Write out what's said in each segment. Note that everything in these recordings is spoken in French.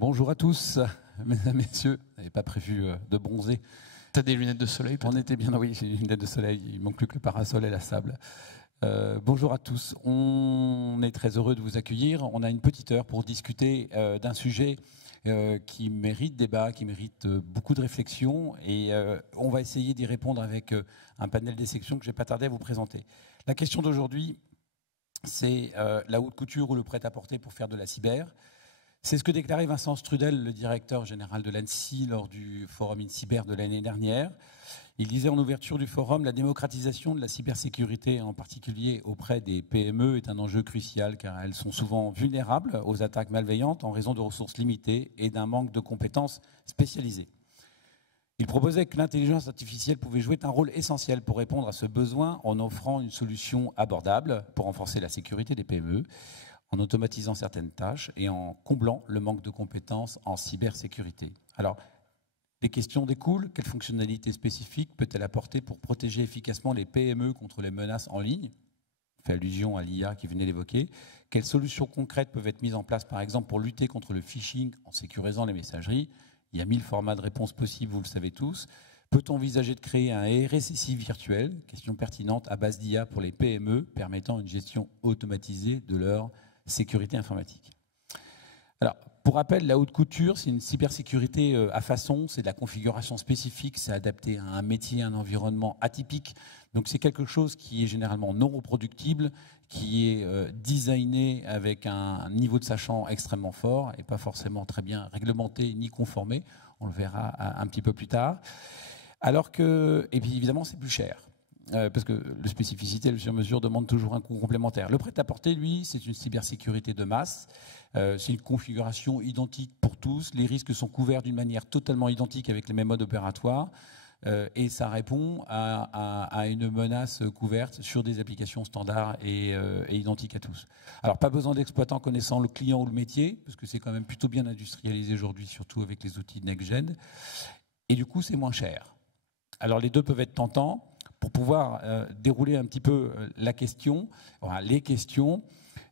Bonjour à tous, mesdames, messieurs. Vous n'avez pas prévu de bronzer. T'as des lunettes de soleil? On était bien, oui, j'ai des lunettes de soleil. Il manque plus que le parasol et la sable. Bonjour à tous. On est très heureux de vous accueillir. On a une petite heure pour discuter d'un sujet qui mérite débat, qui mérite beaucoup de réflexion. Et on va essayer d'y répondre avec un panel des sections que je ne vais pas tarder à vous présenter. La question d'aujourd'hui, c'est la haute couture ou le prêt-à-porter pour faire de la cyber. C'est ce que déclarait Vincent Strudel, le directeur général de l'ANSSI, lors du Forum InCyber de l'année dernière. Il disait en ouverture du forum: la démocratisation de la cybersécurité, en particulier auprès des PME, est un enjeu crucial car elles sont souvent vulnérables aux attaques malveillantes en raison de ressources limitées et d'un manque de compétences spécialisées. Il proposait que l'intelligence artificielle pouvait jouer un rôle essentiel pour répondre à ce besoin en offrant une solution abordable pour renforcer la sécurité des PME, en automatisant certaines tâches et en comblant le manque de compétences en cybersécurité. Alors, les questions découlent. Quelles fonctionnalités spécifiques peut-elle apporter pour protéger efficacement les PME contre les menaces en ligne? On fait allusion à l'IA qui venait d'évoquer. Quelles solutions concrètes peuvent être mises en place, par exemple, pour lutter contre le phishing en sécurisant les messageries? Il y a 1000 formats de réponses possibles, vous le savez tous. Peut-on envisager de créer un RSSI virtuel? Question pertinente, à base d'IA pour les PME, permettant une gestion automatisée de leur sécurité informatique. Alors, pour rappel, la haute couture, c'est une cybersécurité à façon, c'est de la configuration spécifique, c'est adapté à un métier, à un environnement atypique. Donc c'est quelque chose qui est généralement non reproductible, qui est designé avec un niveau de sachant extrêmement fort et pas forcément très bien réglementé ni conformé. On le verra un petit peu plus tard. Alors que, et puis évidemment, c'est plus cher. Parce que le spécificité, le sur-mesure demande toujours un coût complémentaire. Le prêt-à-porter, lui, c'est une cybersécurité de masse. C'est une configuration identique pour tous. Les risques sont couverts d'une manière totalement identique avec les mêmes modes opératoires. Et ça répond à une menace couverte sur des applications standards et identiques à tous. Alors, pas besoin d'exploitants connaissant le client ou le métier, parce que c'est quand même plutôt bien industrialisé aujourd'hui, surtout avec les outils next-gen. Et du coup, c'est moins cher. Alors, les deux peuvent être tentants. Pour pouvoir dérouler un petit peu la question, voilà, les questions,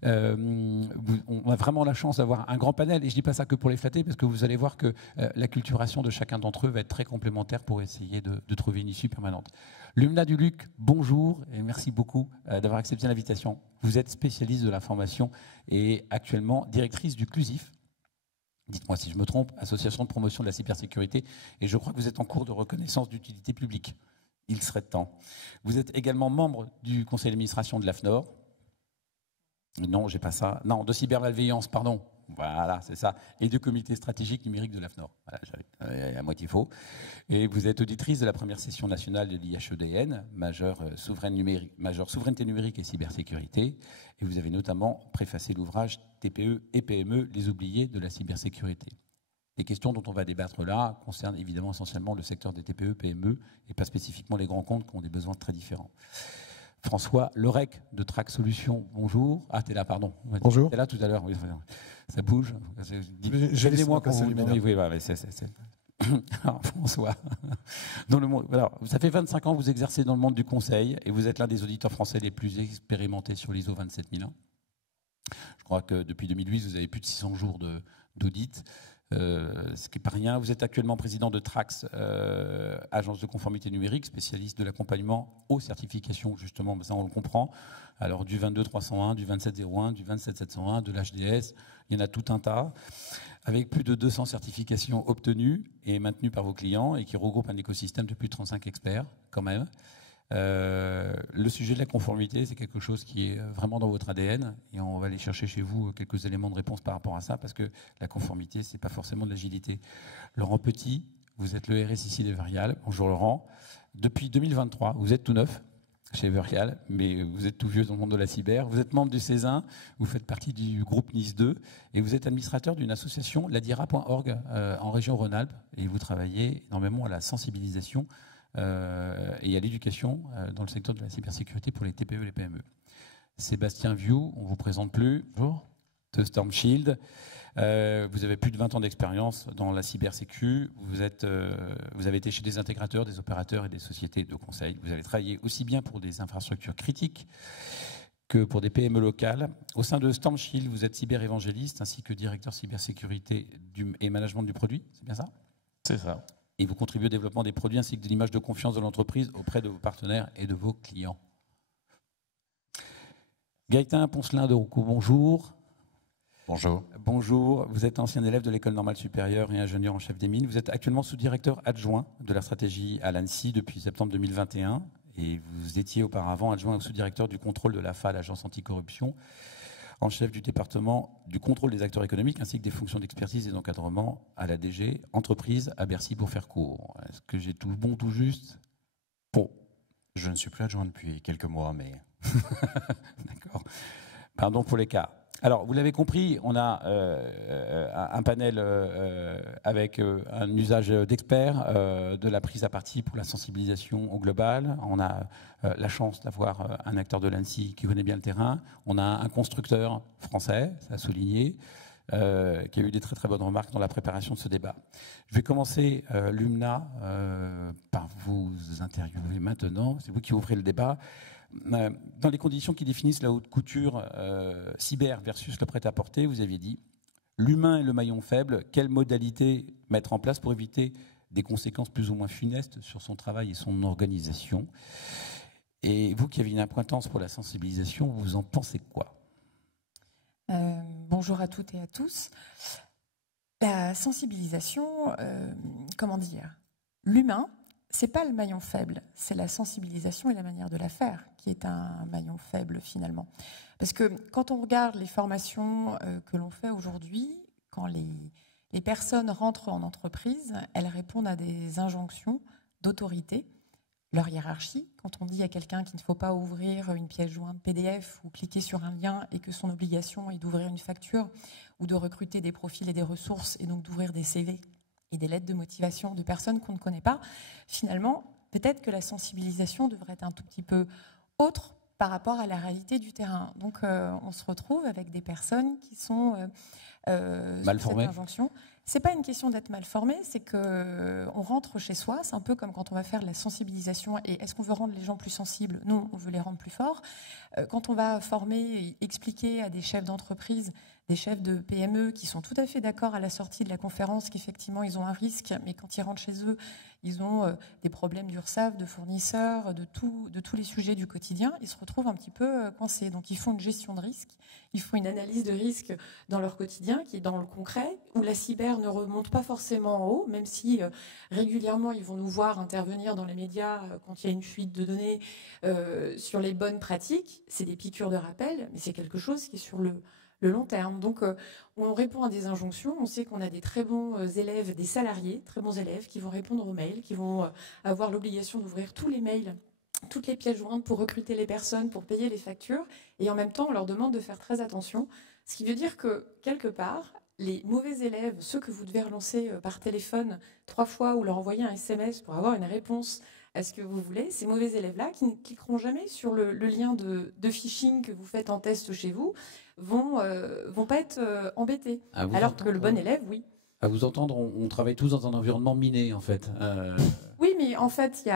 on a vraiment la chance d'avoir un grand panel, et je ne dis pas ça que pour les flatter, parce que vous allez voir que l'acculturation de chacun d'entre eux va être très complémentaire pour essayer de trouver une issue permanente. Lumna Duluc, bonjour, et merci beaucoup d'avoir accepté l'invitation. Vous êtes spécialiste de l'information et actuellement directrice du CLUSIF. Dites-moi si je me trompe, Association de promotion de la cybersécurité, et je crois que vous êtes en cours de reconnaissance d'utilité publique. Il serait temps. Vous êtes également membre du conseil d'administration de l'AFNOR. Non, j'ai pas ça. Non, de cybermalveillance, pardon. Voilà, c'est ça. Et du comité stratégique numérique de l'AFNOR. Voilà, j'avais à moitié faux. Et vous êtes auditrice de la première session nationale de l'IHEDN, majeure souveraineté numérique et cybersécurité. Et vous avez notamment préfacé l'ouvrage TPE et PME, les oubliés de la cybersécurité. Les questions dont on va débattre là concernent évidemment essentiellement le secteur des TPE, PME et pas spécifiquement les grands comptes qui ont des besoins très différents. François Lerec de Track Solutions, bonjour. Ah, t'es là, pardon. Bonjour. T'es là tout à l'heure, oui, ça bouge. Aidez-moi quand vous oui, ouais, alors, François, alors, ça fait 25 ans que vous exercez dans le monde du conseil et vous êtes l'un des auditeurs français les plus expérimentés sur l'ISO 27001. Je crois que depuis 2008, vous avez plus de 600 jours d'audit. Ce qui n'est pas rien. Vous êtes actuellement président de Trax, agence de conformité numérique, spécialiste de l'accompagnement aux certifications, justement, ça on le comprend. Alors du 22301, du 27001, du 27701, de l'HDS, il y en a tout un tas, avec plus de 200 certifications obtenues et maintenues par vos clients et qui regroupent un écosystème de plus de 35 experts, quand même. Le sujet de la conformité, c'est quelque chose qui est vraiment dans votre ADN et on va aller chercher chez vous quelques éléments de réponse par rapport à ça parce que la conformité, c'est pas forcément de l'agilité. Laurent Petit, vous êtes le RSSI de Verial. Bonjour Laurent. Depuis 2023, vous êtes tout neuf chez Verial, mais vous êtes tout vieux dans le monde de la cyber. Vous êtes membre du CESIN, vous faites partie du groupe Nice 2 et vous êtes administrateur d'une association, ladira.org, en région Rhône-Alpes et vous travaillez énormément à la sensibilisation et à l'éducation dans le secteur de la cybersécurité pour les TPE et les PME. Sébastien Viau, on ne vous présente plus, de Storm Shield. Vous avez plus de 20 ans d'expérience dans la cybersécu. Vous avez été chez des intégrateurs, des opérateurs et des sociétés de conseil. Vous avez travaillé aussi bien pour des infrastructures critiques que pour des PME locales. Au sein de StormShield, vous êtes cyber-évangéliste ainsi que directeur cybersécurité et management du produit, c'est bien ça? C'est ça. Et vous contribuez au développement des produits ainsi que de l'image de confiance de l'entreprise auprès de vos partenaires et de vos clients. Gaëtan Poncelin de Roucou, bonjour. Bonjour. Bonjour, vous êtes ancien élève de l'École normale supérieure et ingénieur en chef des mines. Vous êtes actuellement sous-directeur adjoint de la stratégie à l'ANSSI depuis septembre 2021 et vous étiez auparavant adjoint au sous-directeur du contrôle de l'AFA, l'agence anticorruption, en chef du département du contrôle des acteurs économiques ainsi que des fonctions d'expertise et d'encadrement à la DG entreprise à Bercy pour faire court. Est-ce que j'ai tout bon, tout juste? Bon, je ne suis plus adjoint depuis quelques mois, mais... D'accord. Pardon pour l'écart. Alors, vous l'avez compris, on a un panel avec un usage d'experts, de la prise à partie pour la sensibilisation au global. On a la chance d'avoir un acteur de l'ANSSI qui connaît bien le terrain. On a un constructeur français, ça a souligné, qui a eu des très très bonnes remarques dans la préparation de ce débat. Je vais commencer, Lumna, par vous interviewer maintenant. C'est vous qui ouvrez le débat. Dans les conditions qui définissent la haute couture cyber versus le prêt-à-porter, vous aviez dit l'humain est le maillon faible. Quelle modalité mettre en place pour éviter des conséquences plus ou moins funestes sur son travail et son organisation? Et vous qui avez une appointance pour la sensibilisation, vous en pensez quoi? Bonjour à toutes et à tous. La sensibilisation, comment dire, l'humain, c'est pas le maillon faible, c'est la sensibilisation et la manière de la faire qui est un maillon faible finalement. Parce que quand on regarde les formations que l'on fait aujourd'hui, quand les personnes rentrent en entreprise, elles répondent à des injonctions d'autorité, leur hiérarchie. Quand on dit à quelqu'un qu'il ne faut pas ouvrir une pièce jointe PDF ou cliquer sur un lien et que son obligation est d'ouvrir une facture ou de recruter des profils et des ressources et donc d'ouvrir des CV et des lettres de motivation de personnes qu'on ne connaît pas, finalement, peut-être que la sensibilisation devrait être un tout petit peu autre par rapport à la réalité du terrain. Donc, on se retrouve avec des personnes qui sont mal formées. Cette injonction. C'est pas une question d'être mal formé, c'est que on rentre chez soi. C'est un peu comme quand on va faire de la sensibilisation. Et est-ce qu'on veut rendre les gens plus sensibles? Non, on veut les rendre plus forts. Quand on va former et expliquer à des chefs d'entreprise, des chefs de PME qui sont tout à fait d'accord à la sortie de la conférence qu'effectivement ils ont un risque, mais quand ils rentrent chez eux, ils ont des problèmes d'URSSAF, de fournisseurs, de tous les sujets du quotidien, ils se retrouvent un petit peu coincés. Donc ils font une gestion de risque, ils font une analyse de risque dans leur quotidien qui est dans le concret, où la cyber ne remonte pas forcément en haut, même si régulièrement ils vont nous voir intervenir dans les médias quand il y a une fuite de données sur les bonnes pratiques. C'est des piqûres de rappel, mais c'est quelque chose qui est sur le long terme. Donc, on répond à des injonctions. On sait qu'on a des très bons élèves, des salariés, très bons élèves qui vont répondre aux mails, qui vont avoir l'obligation d'ouvrir tous les mails, toutes les pièces jointes pour recruter les personnes, pour payer les factures. Et en même temps, on leur demande de faire très attention. Ce qui veut dire que, quelque part, les mauvais élèves, ceux que vous devez relancer par téléphone 3 fois ou leur envoyer un SMS pour avoir une réponse à ce que vous voulez, ces mauvais élèves-là, qui ne cliqueront jamais sur le lien de phishing que vous faites en test chez vous, vont pas être embêtés. Alors que le bon élève, oui. À vous entendre, on travaille tous dans un environnement miné, en fait. Oui, mais en fait,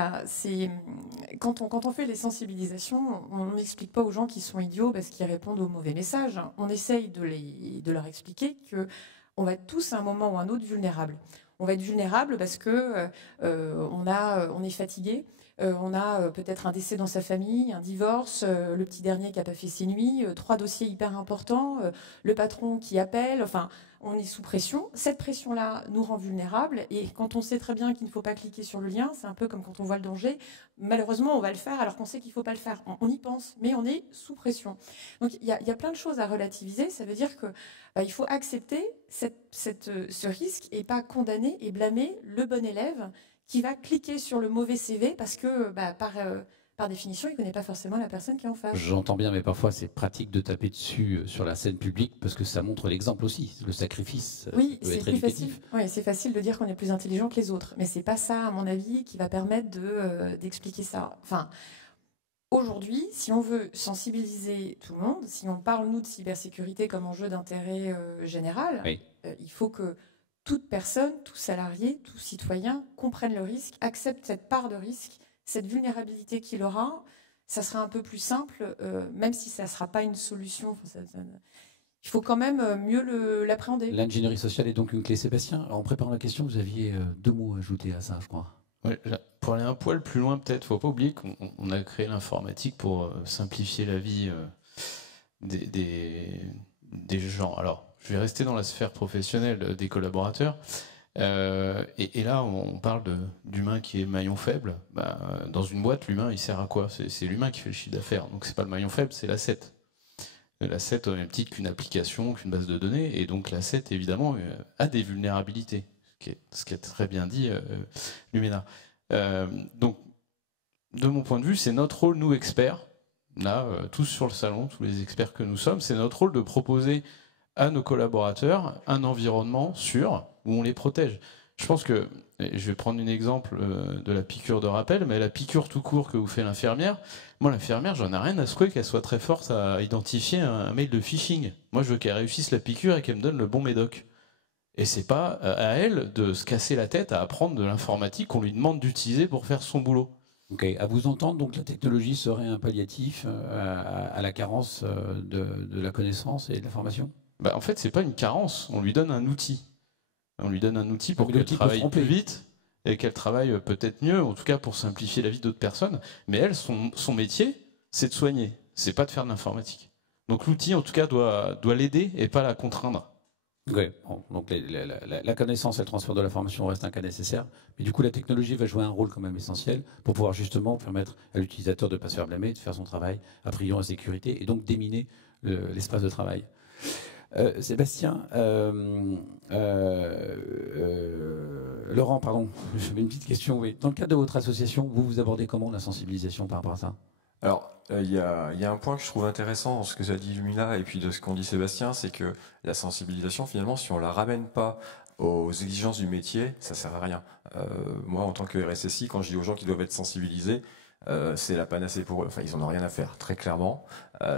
quand on fait les sensibilisations, on n'explique pas aux gens qui sont idiots parce qu'ils répondent aux mauvais messages. On essaye de leur expliquer qu'on va être tous à un moment ou à un autre vulnérables. On va être vulnérable parce que on est fatigué, on a peut-être un décès dans sa famille, un divorce, le petit dernier qui n'a pas fait ses nuits, 3 dossiers hyper importants, le patron qui appelle, enfin, on est sous pression. Cette pression-là nous rend vulnérables et quand on sait très bien qu'il ne faut pas cliquer sur le lien, c'est un peu comme quand on voit le danger, malheureusement on va le faire alors qu'on sait qu'il ne faut pas le faire. On y pense, mais on est sous pression. Donc il y a plein de choses à relativiser, ça veut dire que il faut accepter ce risque et pas condamner et blâmer le bon élève qui va cliquer sur le mauvais CV parce que par définition, il ne connaît pas forcément la personne qui est en face. J'entends bien, mais parfois c'est pratique de taper dessus sur la scène publique parce que ça montre l'exemple aussi, le sacrifice. Oui, c'est plus facile. Oui, c'est facile de dire qu'on est plus intelligent que les autres, mais c'est pas ça, à mon avis, qui va permettre d'expliquer ça. Enfin, aujourd'hui, si on veut sensibiliser tout le monde, si on parle nous de cybersécurité comme enjeu d'intérêt général, oui. Il faut que toute personne, tout salarié, tout citoyen comprenne le risque, accepte cette part de risque, cette vulnérabilité qu'il aura, ça sera un peu plus simple, même si ça ne sera pas une solution. Il faut quand même mieux l'appréhender. L'ingénierie sociale est donc une clé. Sébastien, alors en préparant la question, vous aviez 2 mots à ajouter à ça, je crois. Ouais, pour aller un poil plus loin, peut-être, il ne faut pas oublier qu'on a créé l'informatique pour simplifier la vie des gens. Alors, je vais rester dans la sphère professionnelle des collaborateurs. Et là, on parle d'humain qui est maillon faible. Dans une boîte, l'humain, il sert à quoi? C'est l'humain qui fait le chiffre d'affaires. Donc, c'est pas le maillon faible, c'est l'asset. L'asset, au même titre qu'une application, qu'une base de données. Et donc, l'asset, évidemment, a des vulnérabilités. Ce qui est très bien dit, Lumena. Donc, de mon point de vue, c'est notre rôle, nous, experts, là, tous sur le salon, tous les experts que nous sommes, c'est notre rôle de proposer à nos collaborateurs un environnement sûr où on les protège. Je pense que, je vais prendre un exemple de la piqûre de rappel, mais la piqûre tout court que vous fait l'infirmière, moi l'infirmière, j'en ai rien à secouer qu'elle soit très forte à identifier un mail de phishing. Moi je veux qu'elle réussisse la piqûre et qu'elle me donne le bon médoc. Et c'est pas à elle de se casser la tête à apprendre de l'informatique qu'on lui demande d'utiliser pour faire son boulot. Ok, à vous entendre, donc la technologie serait un palliatif à la carence de la connaissance et de la formation? En fait, c'est pas une carence, on lui donne un outil. On lui donne un outil pour qu'elle travaille plus vite et qu'elle travaille peut-être mieux, en tout cas pour simplifier la vie d'autres personnes. Mais elle, son métier, c'est de soigner, c'est pas de faire de l'informatique. Donc l'outil, en tout cas, doit l'aider et pas la contraindre. Oui, bon, donc la connaissance et le transfert de la formation restent un cas nécessaire, mais du coup la technologie va jouer un rôle quand même essentiel pour pouvoir justement permettre à l'utilisateur de ne pas se faire blâmer, de faire son travail à priori en sécurité et donc déminer l'espace de travail. Sébastien, Laurent, pardon, j'avais une petite question. Oui. Dans le cadre de votre association, vous abordez comment la sensibilisation par rapport à ça? Alors, il y a un point que je trouve intéressant dans ce que ça dit Lumina et puis de ce qu'on dit Sébastien, c'est que la sensibilisation, finalement, si on la ramène pas aux exigences du métier, ça sert à rien. Moi, en tant que RSSI, quand je dis aux gens qu'ils doivent être sensibilisés, c'est la panacée pour eux. Enfin, ils en ont rien à faire, très clairement.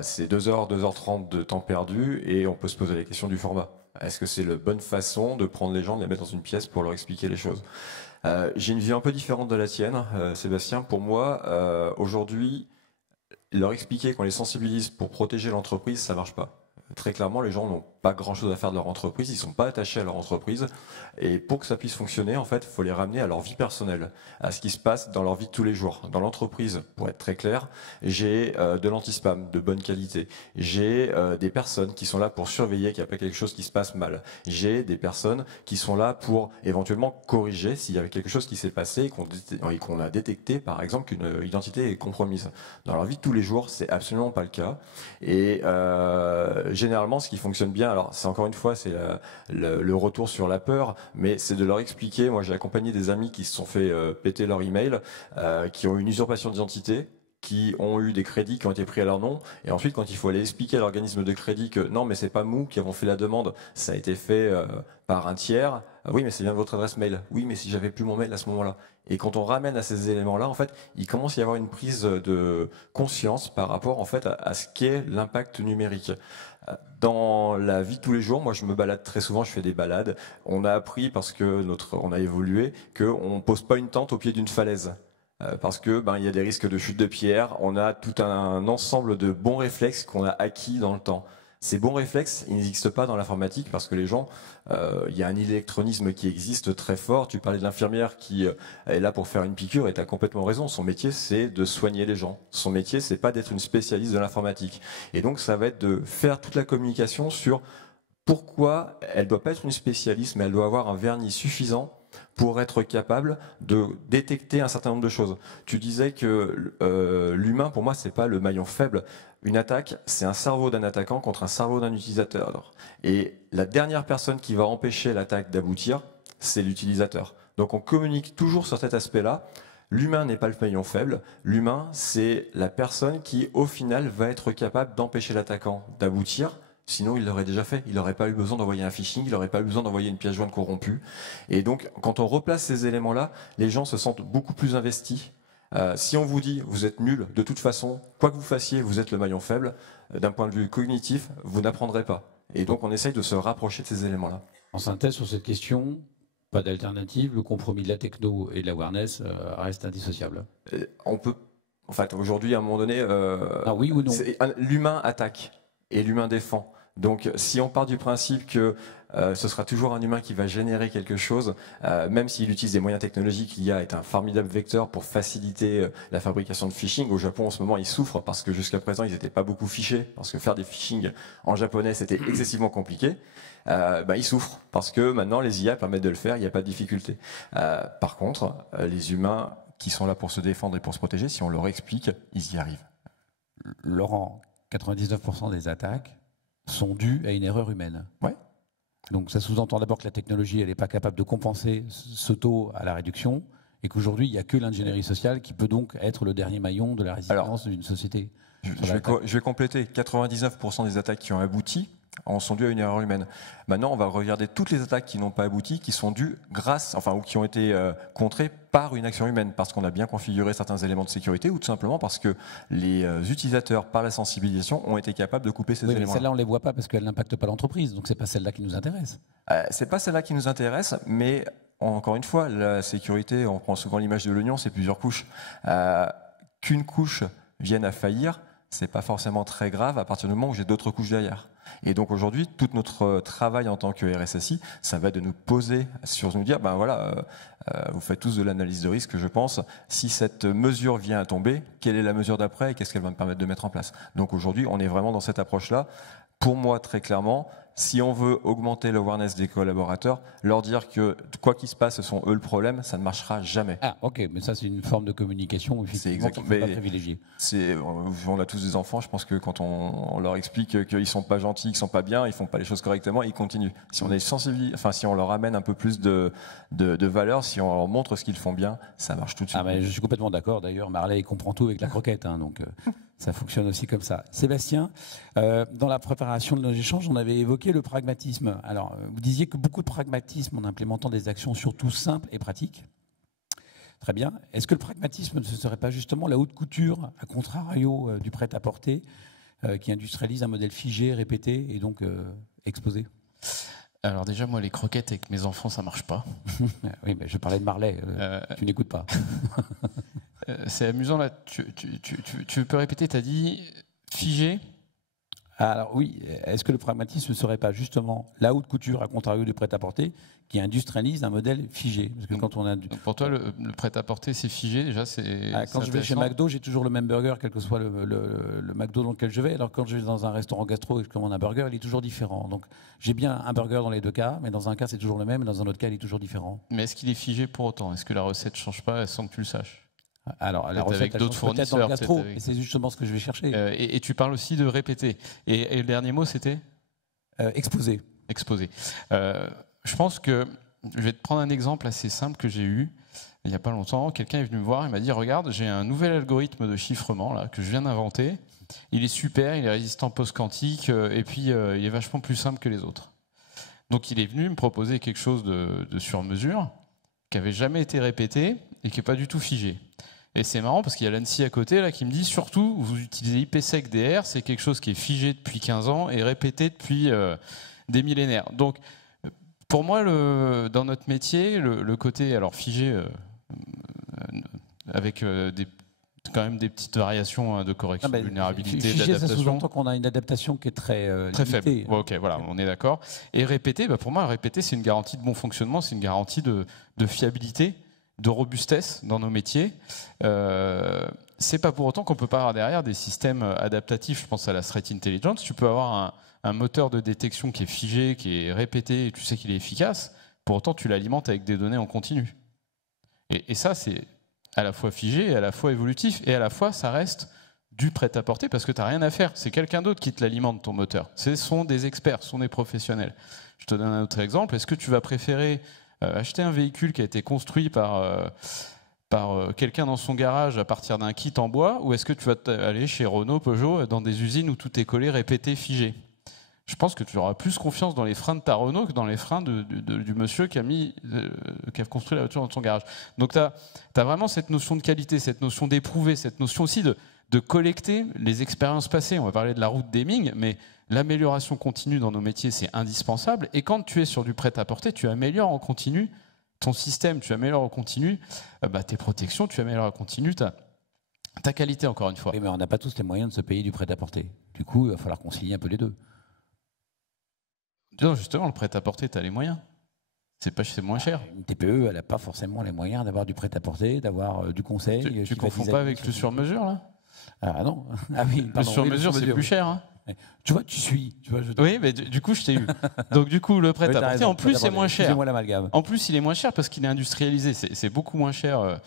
C'est 2h, 2h30 de temps perdu et on peut se poser la question du format. Est-ce que c'est la bonne façon de prendre les gens, de les mettre dans une pièce pour leur expliquer les choses? J'ai une vie un peu différente de la tienne, Sébastien. Pour moi, aujourd'hui, leur expliquer qu'on les sensibilise pour protéger l'entreprise, ça marche pas. Très clairement, les gens n'ont pas grand-chose à faire de leur entreprise, ils sont pas attachés à leur entreprise. Et pour que ça puisse fonctionner, en fait, il faut les ramener à leur vie personnelle, à ce qui se passe dans leur vie de tous les jours. Dans l'entreprise, pour être très clair, j'ai de l'anti-spam de bonne qualité. J'ai des personnes qui sont là pour surveiller qu'il n'y a pas quelque chose qui se passe mal. J'ai des personnes qui sont là pour éventuellement corriger s'il y avait quelque chose qui s'est passé et qu'on a détecté, par exemple, qu'une identité est compromise. Dans leur vie de tous les jours, c'est absolument pas le cas. Et généralement, ce qui fonctionne bien, alors c'est encore une fois, c'est le retour sur la peur, mais c'est de leur expliquer. Moi, j'ai accompagné des amis qui se sont fait péter leur email, qui ont eu une usurpation d'identité, qui ont eu des crédits qui ont été pris à leur nom, et ensuite quand il faut aller expliquer à l'organisme de crédit que non mais c'est pas nous qui avons fait la demande, ça a été fait par un tiers, oui mais c'est bien votre adresse mail, oui mais si j'avais plus mon mail à ce moment-là. Et quand on ramène à ces éléments-là, en fait, il commence à y avoir une prise de conscience par rapport en fait à ce qu'est l'impact numérique. Dans la vie de tous les jours, moi je me balade très souvent, je fais des balades. On a appris parce que on a évolué qu'on pose pas une tente au pied d'une falaise. Parce que il y a des risques de chute de pierre, on a tout un ensemble de bons réflexes qu'on a acquis dans le temps. Ces bons réflexes, ils n'existent pas dans l'informatique parce que les gens, il y a un électronisme qui existe très fort. Tu parlais de l'infirmière qui est là pour faire une piqûre et tu as complètement raison. Son métier, c'est de soigner les gens. Son métier, c'est pas d'être une spécialiste de l'informatique. Et donc, ça va être de faire toute la communication sur pourquoi elle doit pas être une spécialiste, mais elle doit avoir un vernis suffisant pour être capable de détecter un certain nombre de choses. Tu disais que l'humain, pour moi, c'est pas le maillon faible. Une attaque, c'est un cerveau d'un attaquant contre un cerveau d'un utilisateur. Et la dernière personne qui va empêcher l'attaque d'aboutir, c'est l'utilisateur. Donc on communique toujours sur cet aspect-là. L'humain n'est pas le maillon faible. L'humain, c'est la personne qui, au final, va être capable d'empêcher l'attaquant d'aboutir. Sinon, il l'aurait déjà fait. Il n'aurait pas eu besoin d'envoyer un phishing, il n'aurait pas eu besoin d'envoyer une pièce jointe corrompue. Et donc, quand on replace ces éléments-là, les gens se sentent beaucoup plus investis. Si on vous dit, vous êtes nul, de toute façon, quoi que vous fassiez, vous êtes le maillon faible, d'un point de vue cognitif, vous n'apprendrez pas. Et donc, on essaye de se rapprocher de ces éléments-là. En synthèse, sur cette question, pas d'alternative, le compromis de la techno et de l'awareness reste indissociable. On peut En fait, aujourd'hui, à un moment donné, oui ou non. L'humain attaque et l'humain défend. Donc, si on part du principe que ce sera toujours un humain qui va générer quelque chose, même s'il utilise des moyens technologiques, l'IA est un formidable vecteur pour faciliter la fabrication de phishing. Au Japon, en ce moment, ils souffrent parce que jusqu'à présent, ils n'étaient pas beaucoup fichés, parce que faire des phishing en japonais, c'était excessivement compliqué. Ils souffrent parce que maintenant, les IA permettent de le faire, il n'y a pas de difficulté. Par contre, les humains qui sont là pour se défendre et pour se protéger, si on leur explique, ils y arrivent. Laurent, 99% des attaques sont dues à une erreur humaine. Ouais. Donc ça sous-entend d'abord que la technologie elle n'est pas capable de compenser ce taux à la réduction et qu'aujourd'hui il n'y a que l'ingénierie sociale qui peut donc être le dernier maillon de la résilience d'une société. Je vais compléter. 99% des attaques qui ont abouti en sont dues à une erreur humaine. Maintenant, on va regarder toutes les attaques qui n'ont pas abouti, qui sont dues ou qui ont été contrées par une action humaine, parce qu'on a bien configuré certains éléments de sécurité, ou tout simplement parce que les utilisateurs, par la sensibilisation, ont été capables de couper ces éléments. Celle-là, on ne les voit pas parce qu'elle n'impacte pas l'entreprise, donc c'est pas celle-là qui nous intéresse. C'est pas celle-là qui nous intéresse, mais encore une fois, la sécurité, on prend souvent l'image de l'oignon, c'est plusieurs couches. Qu'une couche vienne à faillir, c'est pas forcément très grave à partir du moment où j'ai d'autres couches derrière. Et donc aujourd'hui, tout notre travail en tant que RSSI, ça va être de nous poser sur nous dire, vous faites tous de l'analyse de risque, je pense. Si cette mesure vient à tomber, quelle est la mesure d'après et qu'est-ce qu'elle va me permettre de mettre en place? Donc aujourd'hui, on est vraiment dans cette approche-là. Pour moi, très clairement, si on veut augmenter l'awareness des collaborateurs, leur dire que quoi qu'il se passe, ce sont eux le problème, ça ne marchera jamais. Ah, ok, mais ça c'est une forme de communication effectivement qu'il ne faut pas privilégier. On a tous des enfants, je pense que quand on leur explique qu'ils ne sont pas gentils, qu'ils ne sont pas bien, ils ne font pas les choses correctement, ils continuent. Si on est si on leur amène un peu plus de valeur, si on leur montre ce qu'ils font bien, ça marche tout de suite. Ah, mais je suis complètement d'accord. D'ailleurs, Marley comprend tout avec la croquette, donc ça fonctionne aussi comme ça. Sébastien, dans la préparation de nos échanges, on avait évoqué le pragmatisme. Alors, vous disiez que beaucoup de pragmatisme en implémentant des actions surtout simples et pratiques. Très bien. Est-ce que le pragmatisme ne serait pas justement la haute couture, à contrario du prêt-à-porter, qui industrialise un modèle figé, répété et donc exposé? Alors déjà, moi, les croquettes avec mes enfants, ça marche pas. Oui, mais je parlais de Marley. Tu n'écoutes pas. C'est amusant, là. Tu peux répéter, tu as dit figé? Alors oui, est-ce que le pragmatisme ne serait pas justement la haute couture, à contrario du prêt-à-porter, qui industrialise un modèle figé? Parce que quand on a donc pour toi, le prêt-à-porter, c'est figé déjà? Quand je vais chez McDo, j'ai toujours le même burger, quel que soit le McDo dans lequel je vais. Alors quand je vais dans un restaurant gastro et que je commande un burger, il est toujours différent. Donc j'ai bien un burger dans les deux cas, mais dans un cas c'est toujours le même, et dans un autre cas il est toujours différent. Mais est-ce qu'il est figé pour autant? Est-ce que la recette ne change pas sans que tu le saches? Alors, la recette avec d'autres fournisseurs, dans le gastro, et c'est justement ce que je vais chercher. Et tu parles aussi de répéter. Et le dernier mot, c'était exposer. Exposer. Je pense que je vais te prendre un exemple assez simple que j'ai eu il n'y a pas longtemps. Quelqu'un est venu me voir et m'a dit, regarde, j'ai un nouvel algorithme de chiffrement là, que je viens d'inventer. Il est super, il est résistant post-quantique, et puis il est vachement plus simple que les autres. Donc il est venu me proposer quelque chose de sur mesure, qui n'avait jamais été répété et qui n'est pas du tout figé. Et c'est marrant parce qu'il y a l'ANSSI à côté là, qui me dit surtout, vous utilisez IPsec-DR, c'est quelque chose qui est figé depuis 15 ans et répété depuis des millénaires. Donc, pour moi, dans notre métier, le côté alors figé, avec quand même des petites variations de correction de vulnérabilité, d'adaptation. Ça sous-entend qu'on a une adaptation qui est très faible. Ouais, ok, voilà, on est d'accord. Et répéter, pour moi, répéter, c'est une garantie de bon fonctionnement, c'est une garantie de fiabilité, de robustesse dans nos métiers. C'est pas pour autant qu'on peut pas avoir derrière des systèmes adaptatifs. Je pense à la threat intelligence. Tu peux avoir un moteur de détection qui est figé, qui est répété, et tu sais qu'il est efficace. Pour autant, tu l'alimentes avec des données en continu. Et ça, c'est à la fois figé, et à la fois évolutif, et à la fois, ça reste du prêt-à-porter parce que tu n'as rien à faire. C'est quelqu'un d'autre qui te l'alimente, ton moteur. Ce sont des experts, ce sont des professionnels. Je te donne un autre exemple. Est-ce que tu vas préférer acheter un véhicule qui a été construit par quelqu'un dans son garage à partir d'un kit en bois, ou est-ce que tu vas aller chez Renault, Peugeot, dans des usines où tout est collé, répété, figé? Je pense que tu auras plus confiance dans les freins de ta Renault que dans les freins du monsieur qui a construit la voiture dans son garage. Donc tu as vraiment cette notion de qualité, cette notion d'éprouver, cette notion aussi de collecter les expériences passées. On va parler de la route d'Hemming, mais l'amélioration continue dans nos métiers, c'est indispensable. Et quand tu es sur du prêt-à-porter, tu améliores en continu ton système, tu améliores en continu tes protections, tu améliores en continu ta qualité, encore une fois. Oui, mais on n'a pas tous les moyens de se payer du prêt-à-porter. Du coup, il va falloir concilier un peu les deux. Non, justement, le prêt-à-porter, tu as les moyens. C'est moins cher. Une TPE, elle n'a pas forcément les moyens d'avoir du prêt-à-porter, d'avoir du conseil. Tu confonds pas avec le sur-mesure, là? Ah non. Ah oui, le sur-mesure, c'est plus cher. Hein. Tu vois, tu suis. Tu vois, oui, mais du coup, je t'ai eu. Donc, du coup, le prêt-à-porter, en plus, c'est moins cher. En plus, il est moins cher parce qu'il est industrialisé. C'est beaucoup moins cher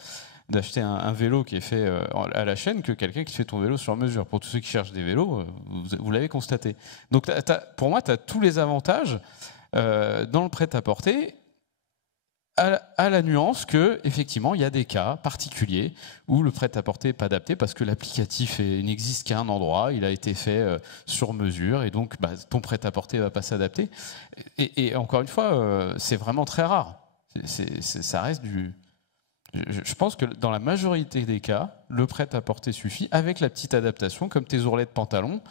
d'acheter un vélo qui est fait à la chaîne que quelqu'un qui fait ton vélo sur mesure. Pour tous ceux qui cherchent des vélos, vous l'avez constaté. Donc, pour moi, tu as tous les avantages dans le prêt-à-porter, à la nuance que, effectivement, il y a des cas particuliers où le prêt-à-porter n'est pas adapté parce que l'applicatif n'existe qu'à un endroit, il a été fait sur mesure et donc ton prêt-à-porter ne va pas s'adapter. Et encore une fois, c'est vraiment très rare. Ça reste du... Je pense que dans la majorité des cas, le prêt-à-porter suffit avec la petite adaptation, comme tes ourlets de pantalon.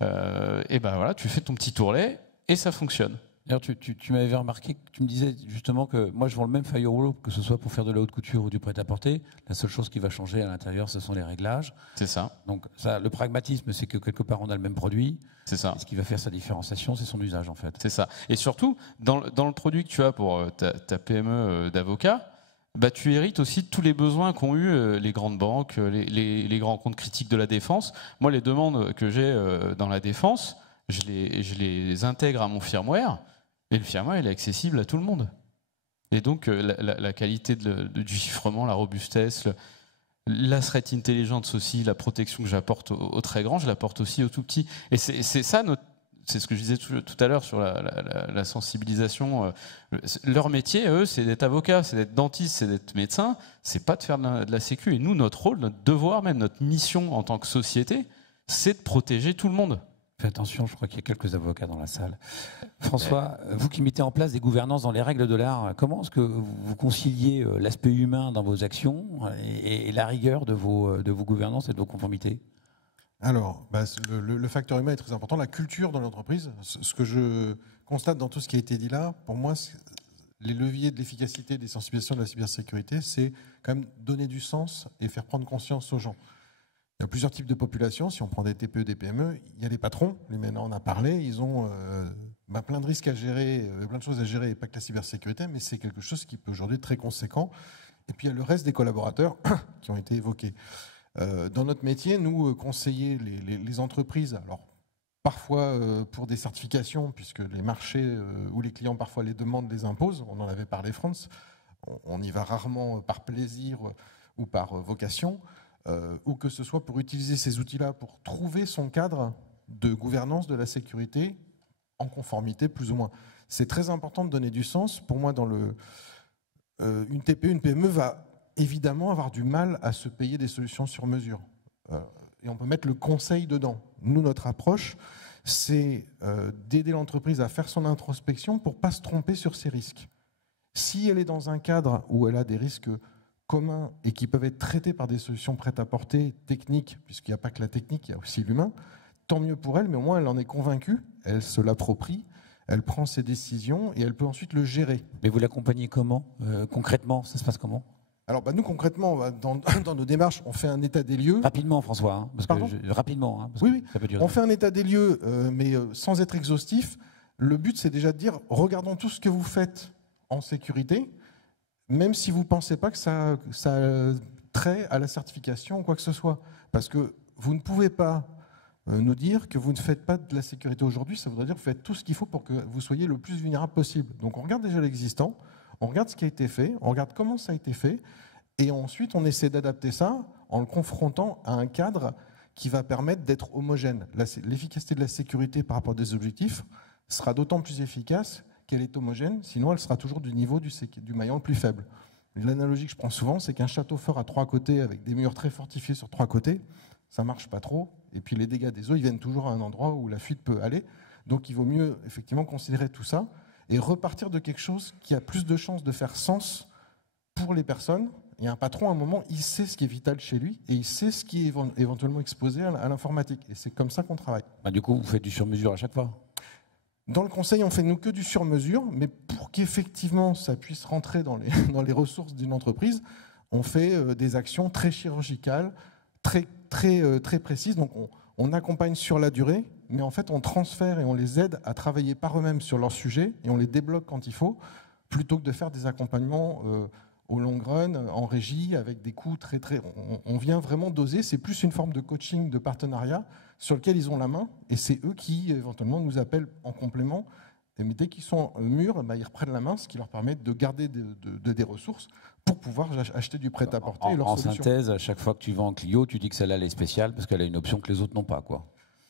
Et ben voilà, tu fais ton petit ourlet et ça fonctionne. D'ailleurs, tu m'avais remarqué que tu me disais justement que moi je vends le même firewall, que ce soit pour faire de la haute couture ou du prêt-à-porter. La seule chose qui va changer à l'intérieur, ce sont les réglages. C'est ça. Donc ça, le pragmatisme, c'est que quelque part on a le même produit. C'est ça. Et ce qui va faire sa différenciation, c'est son usage en fait. C'est ça. Et surtout, dans le produit que tu as pour ta PME d'avocat, tu hérites aussi de tous les besoins qu'ont eu les grandes banques, les grands comptes critiques de la défense. Moi, les demandes que j'ai dans la défense, je les intègre à mon firmware. Et le firmware, il est accessible à tout le monde. Et donc, la qualité du chiffrement, la robustesse, la threat intelligence aussi, la protection que j'apporte au très grand, je l'apporte aussi au tout petit. Et c'est ça, c'est ce que je disais tout à l'heure sur la sensibilisation. Leur métier, eux, c'est d'être avocat, c'est d'être dentiste, c'est d'être médecin. C'est pas de faire de la sécu. Et nous, notre rôle, notre devoir, même notre mission en tant que société, c'est de protéger tout le monde. Fais attention, je crois qu'il y a quelques avocats dans la salle. François, vous qui mettez en place des gouvernances dans les règles de l'art, comment est-ce que vous conciliez l'aspect humain dans vos actions et la rigueur de vos gouvernances et de vos conformités? Alors, le facteur humain est très important. La culture dans l'entreprise, ce que je constate dans tout ce qui a été dit là, pour moi, les leviers de l'efficacité des sensibilisations de la cybersécurité, c'est quand même donner du sens et faire prendre conscience aux gens. Il y a plusieurs types de populations. Si on prend des TPE, des PME, il y a les patrons. Les maintenant, on a parlé. Ils ont plein de risques à gérer, plein de choses à gérer, et pas que la cybersécurité, mais c'est quelque chose qui peut aujourd'hui être très conséquent. Et puis il y a le reste des collaborateurs qui ont été évoqués. Dans notre métier, nous conseiller les entreprises, alors parfois pour des certifications, puisque les marchés où les clients parfois les demandent, les imposent. On en avait parlé, France. On y va rarement par plaisir ou par vocation. Ou que ce soit pour utiliser ces outils-là pour trouver son cadre de gouvernance de la sécurité en conformité, plus ou moins. C'est très important de donner du sens. Pour moi, une TPE, une PME va évidemment avoir du mal à se payer des solutions sur mesure. Et on peut mettre le conseil dedans. Nous, notre approche, c'est d'aider l'entreprise à faire son introspection pour ne pas se tromper sur ses risques. Si elle est dans un cadre où elle a des risques communs et qui peuvent être traités par des solutions prêtes à porter, techniques, puisqu'il n'y a pas que la technique, il y a aussi l'humain, tant mieux pour elle, mais au moins elle en est convaincue, elle se l'approprie, elle prend ses décisions et elle peut ensuite le gérer. Mais vous l'accompagnez comment concrètement? Ça se passe comment? Alors nous concrètement, dans nos démarches, on fait un état des lieux. Rapidement François, hein, rapidement. Hein, parce oui, que ça peut durer. On fait un état des lieux, mais sans être exhaustif. Le but c'est déjà de dire, regardons tout ce que vous faites en sécurité, même si vous ne pensez pas que ça trait à la certification ou quoi que ce soit. Parce que vous ne pouvez pas nous dire que vous ne faites pas de la sécurité aujourd'hui, ça voudrait dire que vous faites tout ce qu'il faut pour que vous soyez le plus vulnérable possible. Donc on regarde déjà l'existant, on regarde ce qui a été fait, on regarde comment ça a été fait, et ensuite on essaie d'adapter ça en le confrontant à un cadre qui va permettre d'être homogène. L'efficacité de la sécurité par rapport à des objectifs sera d'autant plus efficace qu'elle est homogène, sinon elle sera toujours du niveau du maillon le plus faible. L'analogie que je prends souvent, c'est qu'un château fort à 3 côtés, avec des murs très fortifiés sur 3 côtés, ça ne marche pas trop, et puis les dégâts des eaux, ils viennent toujours à un endroit où la fuite peut aller. Donc il vaut mieux effectivement considérer tout ça, et repartir de quelque chose qui a plus de chances de faire sens pour les personnes. Et un patron, à un moment, il sait ce qui est vital chez lui, et il sait ce qui est éventuellement exposé à l'informatique. Et c'est comme ça qu'on travaille. Du coup, vous faites du sur-mesure à chaque fois? Dans le conseil, on fait nous que du sur-mesure, mais pour qu'effectivement ça puisse rentrer dans les ressources d'une entreprise, on fait des actions très chirurgicales, très précises. Donc on accompagne sur la durée, mais en fait on transfère et on les aide à travailler par eux-mêmes sur leur sujet et on les débloque quand il faut, plutôt que de faire des accompagnements au long run, en régie, avec des coûts très... On vient vraiment doser, c'est plus une forme de coaching, de partenariat, sur lequel ils ont la main, et c'est eux qui, éventuellement, nous appellent en complément. Mais dès qu'ils sont mûrs, ils reprennent la main, ce qui leur permet de garder des ressources pour pouvoir acheter du prêt-à-porter. En synthèse, à chaque fois que tu vends en Clio, tu dis que celle-là, elle est spéciale parce qu'elle a une option que les autres n'ont pas, quoi.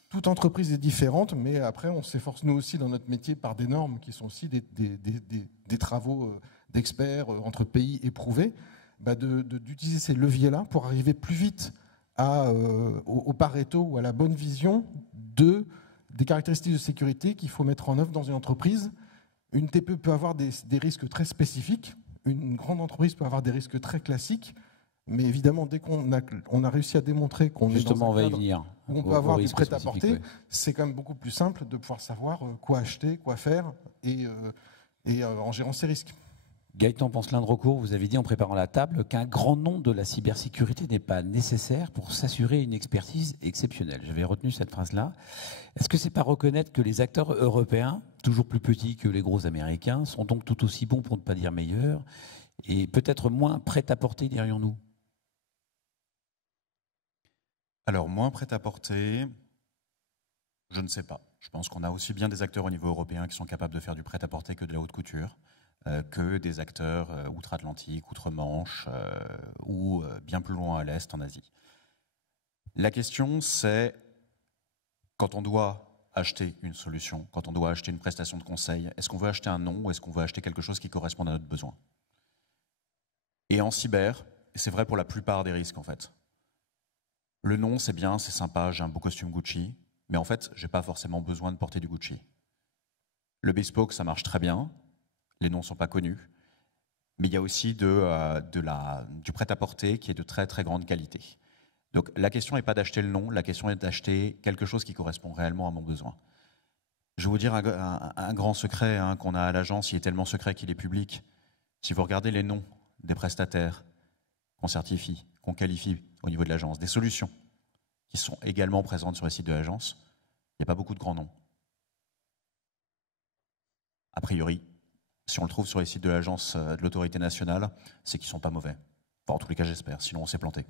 Toute entreprise est différente, mais après, on s'efforce, nous aussi, dans notre métier, par des normes qui sont aussi des travaux d'experts entre pays éprouvés, d'utiliser ces leviers-là pour arriver plus vite au Pareto ou à la bonne vision des caractéristiques de sécurité qu'il faut mettre en œuvre dans une entreprise. Une TPE peut avoir des risques très spécifiques, une grande entreprise peut avoir des risques très classiques, mais évidemment, dès qu'on a réussi à démontrer qu'on est dans un cadre où on peut avoir du prêt-à-porter, c'est quand même beaucoup plus simple de pouvoir savoir quoi acheter, quoi faire, et en gérant ses risques. Gaëtan Poncelin-Drocourt, vous avez dit en préparant la table qu'un grand nombre de la cybersécurité n'est pas nécessaire pour s'assurer une expertise exceptionnelle. J'avais retenu cette phrase-là. Est-ce que c'est pas reconnaître que les acteurs européens, toujours plus petits que les gros américains, sont donc tout aussi bons, pour ne pas dire meilleurs, et peut-être moins prêt-à-porter, dirions-nous? Alors, moins prêt-à-porter, je ne sais pas. Je pense qu'on a aussi bien des acteurs au niveau européen qui sont capables de faire du prêt-à-porter que de la haute couture, que des acteurs outre-Atlantique, outre-Manche ou bien plus loin à l'Est, en Asie. La question, c'est quand on doit acheter une solution, quand on doit acheter une prestation de conseil, est-ce qu'on veut acheter un nom ou est-ce qu'on veut acheter quelque chose qui corresponde à notre besoin? Et en cyber, c'est vrai pour la plupart des risques en fait. Le nom, c'est bien, c'est sympa, j'ai un beau costume Gucci, mais en fait, je n'ai pas forcément besoin de porter du Gucci. Le bespoke, ça marche très bien, les noms ne sont pas connus, mais il y a aussi du prêt-à-porter qui est de très très grande qualité. Donc la question n'est pas d'acheter le nom, la question est d'acheter quelque chose qui correspond réellement à mon besoin. Je vais vous dire un grand secret qu'on a à l'agence, il est tellement secret qu'il est public. Si vous regardez les noms des prestataires qu'on certifie, qu'on qualifie au niveau de l'agence, des solutions qui sont également présentes sur les sites de l'agence, il n'y a pas beaucoup de grands noms. A priori, si on le trouve sur les sites de l'agence de l'autorité nationale, c'est qu'ils ne sont pas mauvais. Enfin, en tous les cas, j'espère, sinon on s'est planté.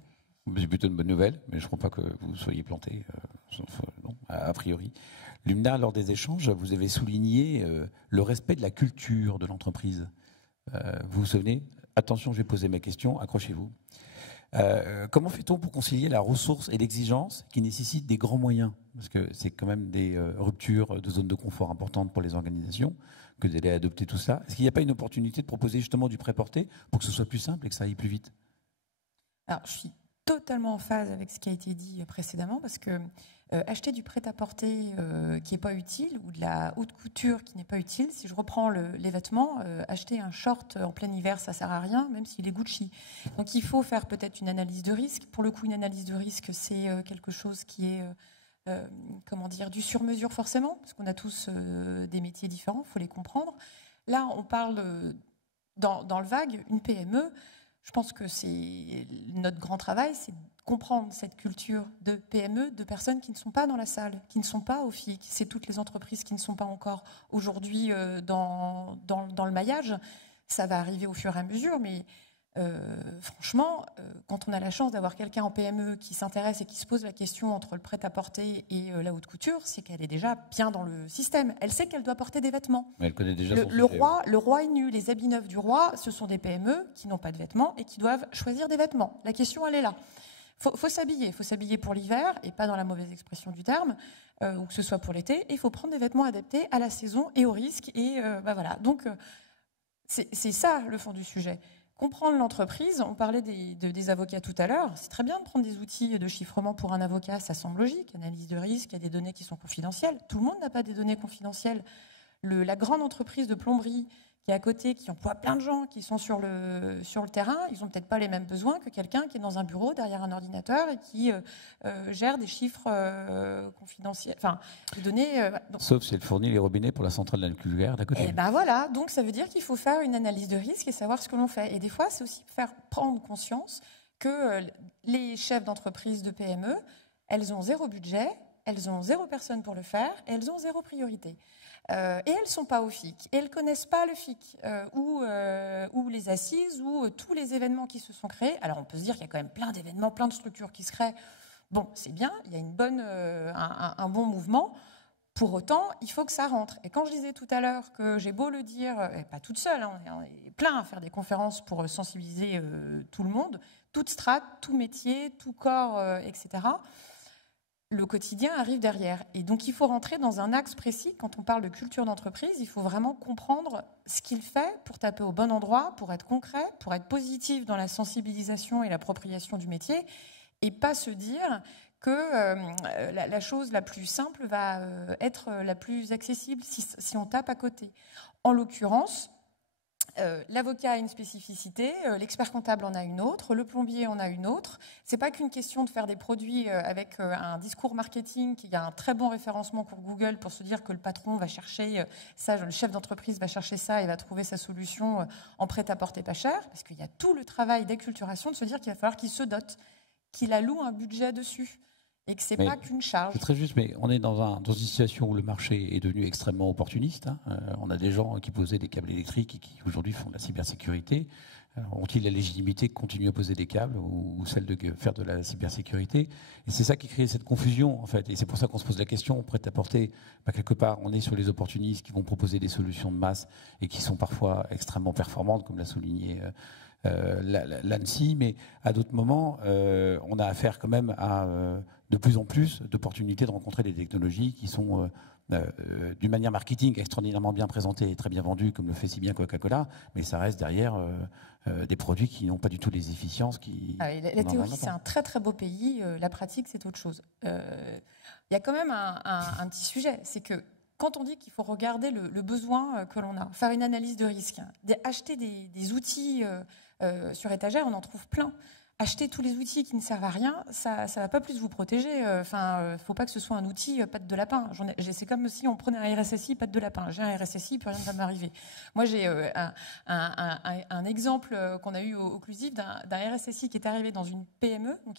C'est plutôt une bonne nouvelle, mais je ne crois pas que vous soyez planté, non, a priori. Lumna, lors des échanges, vous avez souligné le respect de la culture de l'entreprise. Vous vous souvenez? Attention, je vais poser ma question, accrochez-vous. Comment fait-on pour concilier la ressource et l'exigence qui nécessitent des grands moyens? Parce que c'est quand même des ruptures de zones de confort importantes pour les organisations que d'aller adopter tout ça. Est-ce qu'il n'y a pas une opportunité de proposer justement du prêt-porter pour que ce soit plus simple et que ça aille plus vite? Alors, je suis totalement en phase avec ce qui a été dit précédemment, parce que acheter du prêt-à-porter qui n'est pas utile ou de la haute couture qui n'est pas utile, si je reprends les vêtements, acheter un short en plein hiver, ça ne sert à rien, même s'il est Gucci. Donc il faut faire peut-être une analyse de risque. Pour le coup, une analyse de risque, c'est quelque chose qui est comment dire, du sur-mesure forcément, parce qu'on a tous des métiers différents, il faut les comprendre. Là, on parle dans le vague, une PME. Je pense que c'est notre grand travail, c'est comprendre cette culture de PME, de personnes qui ne sont pas dans la salle, qui ne sont pas au FIC. C'est toutes les entreprises qui ne sont pas encore aujourd'hui dans le maillage. Ça va arriver au fur et à mesure, mais franchement, quand on a la chance d'avoir quelqu'un en PME qui s'intéresse et qui se pose la question entre le prêt-à-porter et la haute couture, c'est qu'elle est déjà bien dans le système. Elle sait qu'elle doit porter des vêtements. Mais elle connaît déjà le roi est nu. Les habits neufs du roi, ce sont des PME qui n'ont pas de vêtements et qui doivent choisir des vêtements. La question, elle est là. Faut s'habiller. Il faut s'habiller pour l'hiver et pas dans la mauvaise expression du terme, ou que ce soit pour l'été. Et il faut prendre des vêtements adaptés à la saison et au risque. Et voilà. Donc, c'est ça le fond du sujet. Comprendre l'entreprise, on parlait des avocats tout à l'heure, c'est très bien de prendre des outils de chiffrement pour un avocat, ça semble logique, analyse de risque, il y a des données qui sont confidentielles. Tout le monde n'a pas des données confidentielles. La grande entreprise de plomberie qui est à côté, qui emploie plein de gens qui sont sur le terrain, ils n'ont peut-être pas les mêmes besoins que quelqu'un qui est dans un bureau derrière un ordinateur et qui gère des chiffres confidentiels, enfin des données. Sauf si elle fournit les robinets pour la centrale nucléaire d'à côté. Et ben voilà, donc ça veut dire qu'il faut faire une analyse de risque et savoir ce que l'on fait. Et des fois, c'est aussi faire prendre conscience que les chefs d'entreprise de PME, elles ont 0 budget, elles ont 0 personne pour le faire, et elles ont 0 priorité. Et elles ne sont pas au FIC, et elles ne connaissent pas le FIC, ou les assises, ou tous les événements qui se sont créés. Alors on peut se dire qu'il y a quand même plein d'événements, plein de structures qui se créent. Bon, c'est bien, il y a un bon mouvement. Pour autant, il faut que ça rentre. Et quand je disais tout à l'heure que j'ai beau le dire, et pas toute seule, hein, on est plein à faire des conférences pour sensibiliser tout le monde, toute strate, tout métier, tout corps, etc., le quotidien arrive derrière. Et donc, il faut rentrer dans un axe précis. Quand on parle de culture d'entreprise, il faut vraiment comprendre ce qu'il fait pour taper au bon endroit, pour être concret, pour être positif dans la sensibilisation et l'appropriation du métier, et pas se dire que la chose la plus simple va être la plus accessible si on tape à côté. En l'occurrence, l'avocat a une spécificité, l'expert comptable en a une autre, le plombier en a une autre. C'est pas qu'une question de faire des produits avec un discours marketing qui a un très bon référencement pour Google pour se dire que le patron va chercher ça, le chef d'entreprise va chercher ça et va trouver sa solution en prêt-à-porter pas cher, parce qu'il y a tout le travail d'acculturation de se dire qu'il va falloir qu'il se dote, qu'il alloue un budget dessus. Et que c'est pas qu'une charge. C'est très juste, mais on est dans une situation où le marché est devenu extrêmement opportuniste. Hein. On a des gens qui posaient des câbles électriques et qui aujourd'hui font de la cybersécurité. Ont-ils la légitimité de continuer à poser des câbles ou celle de faire de la cybersécurité? Et c'est ça qui crée cette confusion, en fait. Et c'est pour ça qu'on se pose la question, prêt-à-porter, quelque part, on est sur les opportunistes qui vont proposer des solutions de masse et qui sont parfois extrêmement performantes, comme l'a souligné l'ANSSI, mais à d'autres moments, on a affaire quand même à de plus en plus d'opportunités de rencontrer des technologies qui sont d'une manière marketing extraordinairement bien présentées et très bien vendues, comme le fait si bien Coca-Cola, mais ça reste derrière des produits qui n'ont pas du tout les efficiences qui... La théorie, c'est un très très beau pays, la pratique, c'est autre chose. Il y a quand même un petit sujet, c'est que quand on dit qu'il faut regarder le besoin que l'on a, faire une analyse de risque, acheter des outils sur étagère, on en trouve plein. Acheter tous les outils qui ne servent à rien, ça ne va pas plus vous protéger. Faut pas que ce soit un outil patte de lapin. C'est comme si on prenait un RSSI patte de lapin. J'ai un RSSI, plus rien ne va m'arriver. Moi, j'ai un exemple qu'on a eu au Clusif d'un RSSI qui est arrivé dans une PME, donc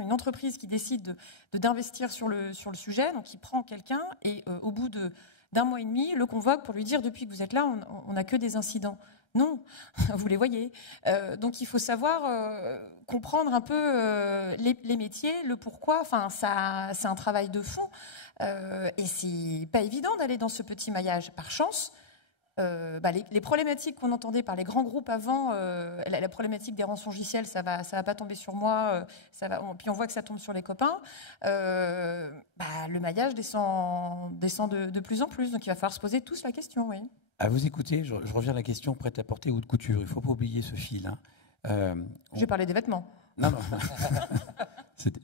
une entreprise qui décide d'investir sur le sujet, donc il prend quelqu'un et au bout d'un mois et demi, le convoque pour lui dire depuis que vous êtes là, on n'a que des incidents. Non, vous les voyez. Donc il faut savoir comprendre un peu les métiers, le pourquoi. Enfin, c'est un travail de fond et c'est pas évident d'aller dans ce petit maillage. Par chance, les problématiques qu'on entendait par les grands groupes avant, la problématique des rançongiciels, ça va pas tomber sur moi. Puis on voit que ça tombe sur les copains. Le maillage descend de plus en plus. Donc il va falloir se poser tous la question, oui. À vous écouter, je reviens à la question prêt-à-porter ou de couture. Il ne faut pas oublier ce fil. Hein. J'ai parlé des vêtements. Non.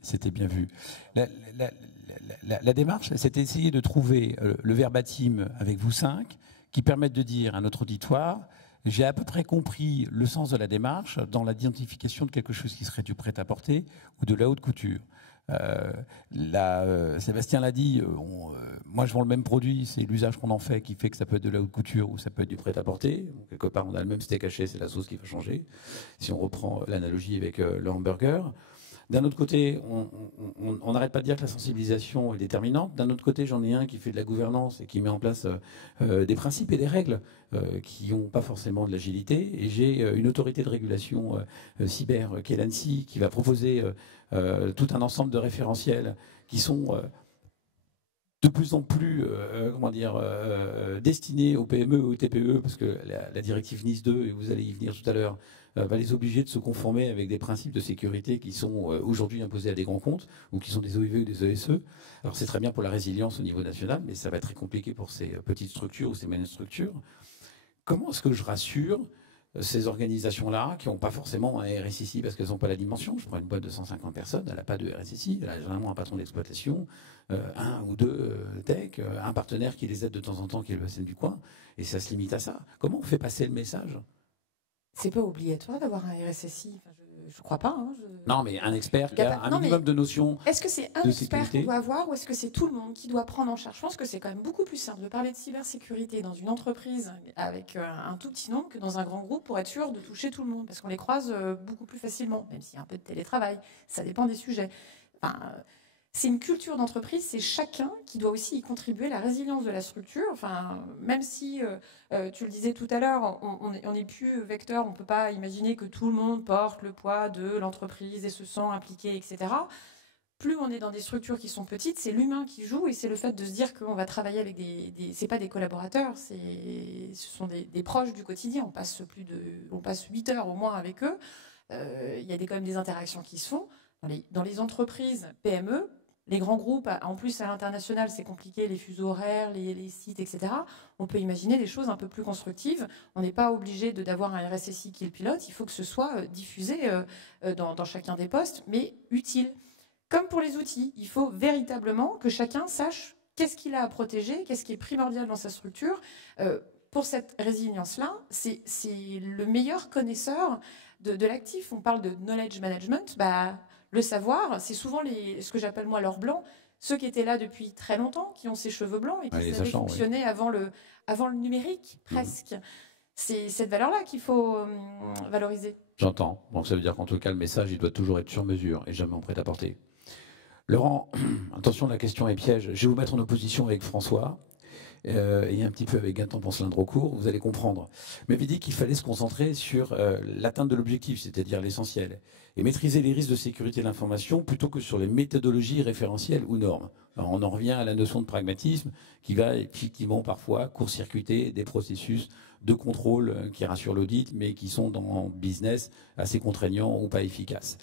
C'était bien vu. La démarche, c'est d'essayer de trouver le verbatim avec vous 5 qui permettent de dire à notre auditoire, j'ai à peu près compris le sens de la démarche dans l'identification de quelque chose qui serait du prêt-à-porter ou de la haute couture. Sébastien l'a dit, moi je vends le même produit, c'est l'usage qu'on en fait qui fait que ça peut être de la haute couture ou ça peut être du prêt-à-porter. Quelque part, on a le même steak haché, c'est la sauce qui va changer. Si on reprend l'analogie avec le hamburger. D'un autre côté, on n'arrête pas de dire que la sensibilisation est déterminante. D'un autre côté, j'en ai un qui fait de la gouvernance et qui met en place des principes et des règles qui n'ont pas forcément de l'agilité. Et j'ai une autorité de régulation cyber qui est l'ANSSI, qui va proposer tout un ensemble de référentiels qui sont de plus en plus destinés aux PME et aux TPE, parce que la directive Nice 2, et vous allez y venir tout à l'heure, va les obliger de se conformer avec des principes de sécurité qui sont aujourd'hui imposés à des grands comptes ou qui sont des OIV ou des ESE. Alors c'est très bien pour la résilience au niveau national, mais ça va être très compliqué pour ces petites structures ou ces moyennes structures. Comment est-ce que je rassure ces organisations-là qui n'ont pas forcément un RSSI parce qu'elles n'ont pas la dimension? Je prends une boîte de 150 personnes, elle n'a pas de RSSI, elle a généralement un patron d'exploitation, un ou deux tech, un partenaire qui les aide de temps en temps, qui est le SN du coin, et ça se limite à ça. Comment on fait passer le message? C'est pas obligatoire d'avoir un RSSI. Je crois pas. Hein, Non, mais un expert qui a un non, minimum de notions. Est-ce que c'est un de expert qu'on sécurité doit avoir ou est-ce que c'est tout le monde qui doit prendre en charge? Je pense que c'est quand même beaucoup plus simple de parler de cybersécurité dans une entreprise avec un tout petit nombre que dans un grand groupe pour être sûr de toucher tout le monde, parce qu'on les croise beaucoup plus facilement, même s'il y a un peu de télétravail. Ça dépend des sujets. Enfin, c'est une culture d'entreprise, c'est chacun qui doit aussi y contribuer, la résilience de la structure. Enfin, même si, tu le disais tout à l'heure, on n'est plus vecteur, on ne peut pas imaginer que tout le monde porte le poids de l'entreprise et se sent impliqué, etc. Plus on est dans des structures qui sont petites, c'est l'humain qui joue et c'est le fait de se dire qu'on va travailler avec c'est pas des collaborateurs, ce sont des proches du quotidien. On passe 8 heures au moins avec eux. Il y a quand même des interactions qui se font. Dans les entreprises PME, les grands groupes, en plus à l'international, c'est compliqué, les fuseaux horaires, les sites, etc. On peut imaginer des choses un peu plus constructives. On n'est pas obligé d'avoir un RSSI qui le pilote. Il faut que ce soit diffusé dans chacun des postes, mais utile. Comme pour les outils, il faut véritablement que chacun sache qu'est-ce qu'il a à protéger, qu'est-ce qui est primordial dans sa structure. Pour cette résilience-là, c'est le meilleur connaisseur de l'actif. On parle de knowledge management. Le savoir, c'est souvent ce que j'appelle moi l'or blanc, ceux qui étaient là depuis très longtemps, qui ont ces cheveux blancs et qui savaient fonctionner avant le numérique, presque. C'est cette valeur-là qu'il faut valoriser. J'entends. Donc ça veut dire qu'en tout cas, le message, il doit toujours être sur mesure et jamais en prêt-à-porter. Laurent, attention, la question est piège. Je vais vous mettre en opposition avec François et un petit peu avec Gaëtan Poncelin-Drocourt, vous allez comprendre. Mais il dit qu'il fallait se concentrer sur l'atteinte de l'objectif, c'est-à-dire l'essentiel, et maîtriser les risques de sécurité de l'information plutôt que sur les méthodologies référentielles ou normes. Alors on en revient à la notion de pragmatisme qui va effectivement parfois court-circuiter des processus de contrôle qui rassurent l'audit, mais qui sont dans business assez contraignants ou pas efficaces.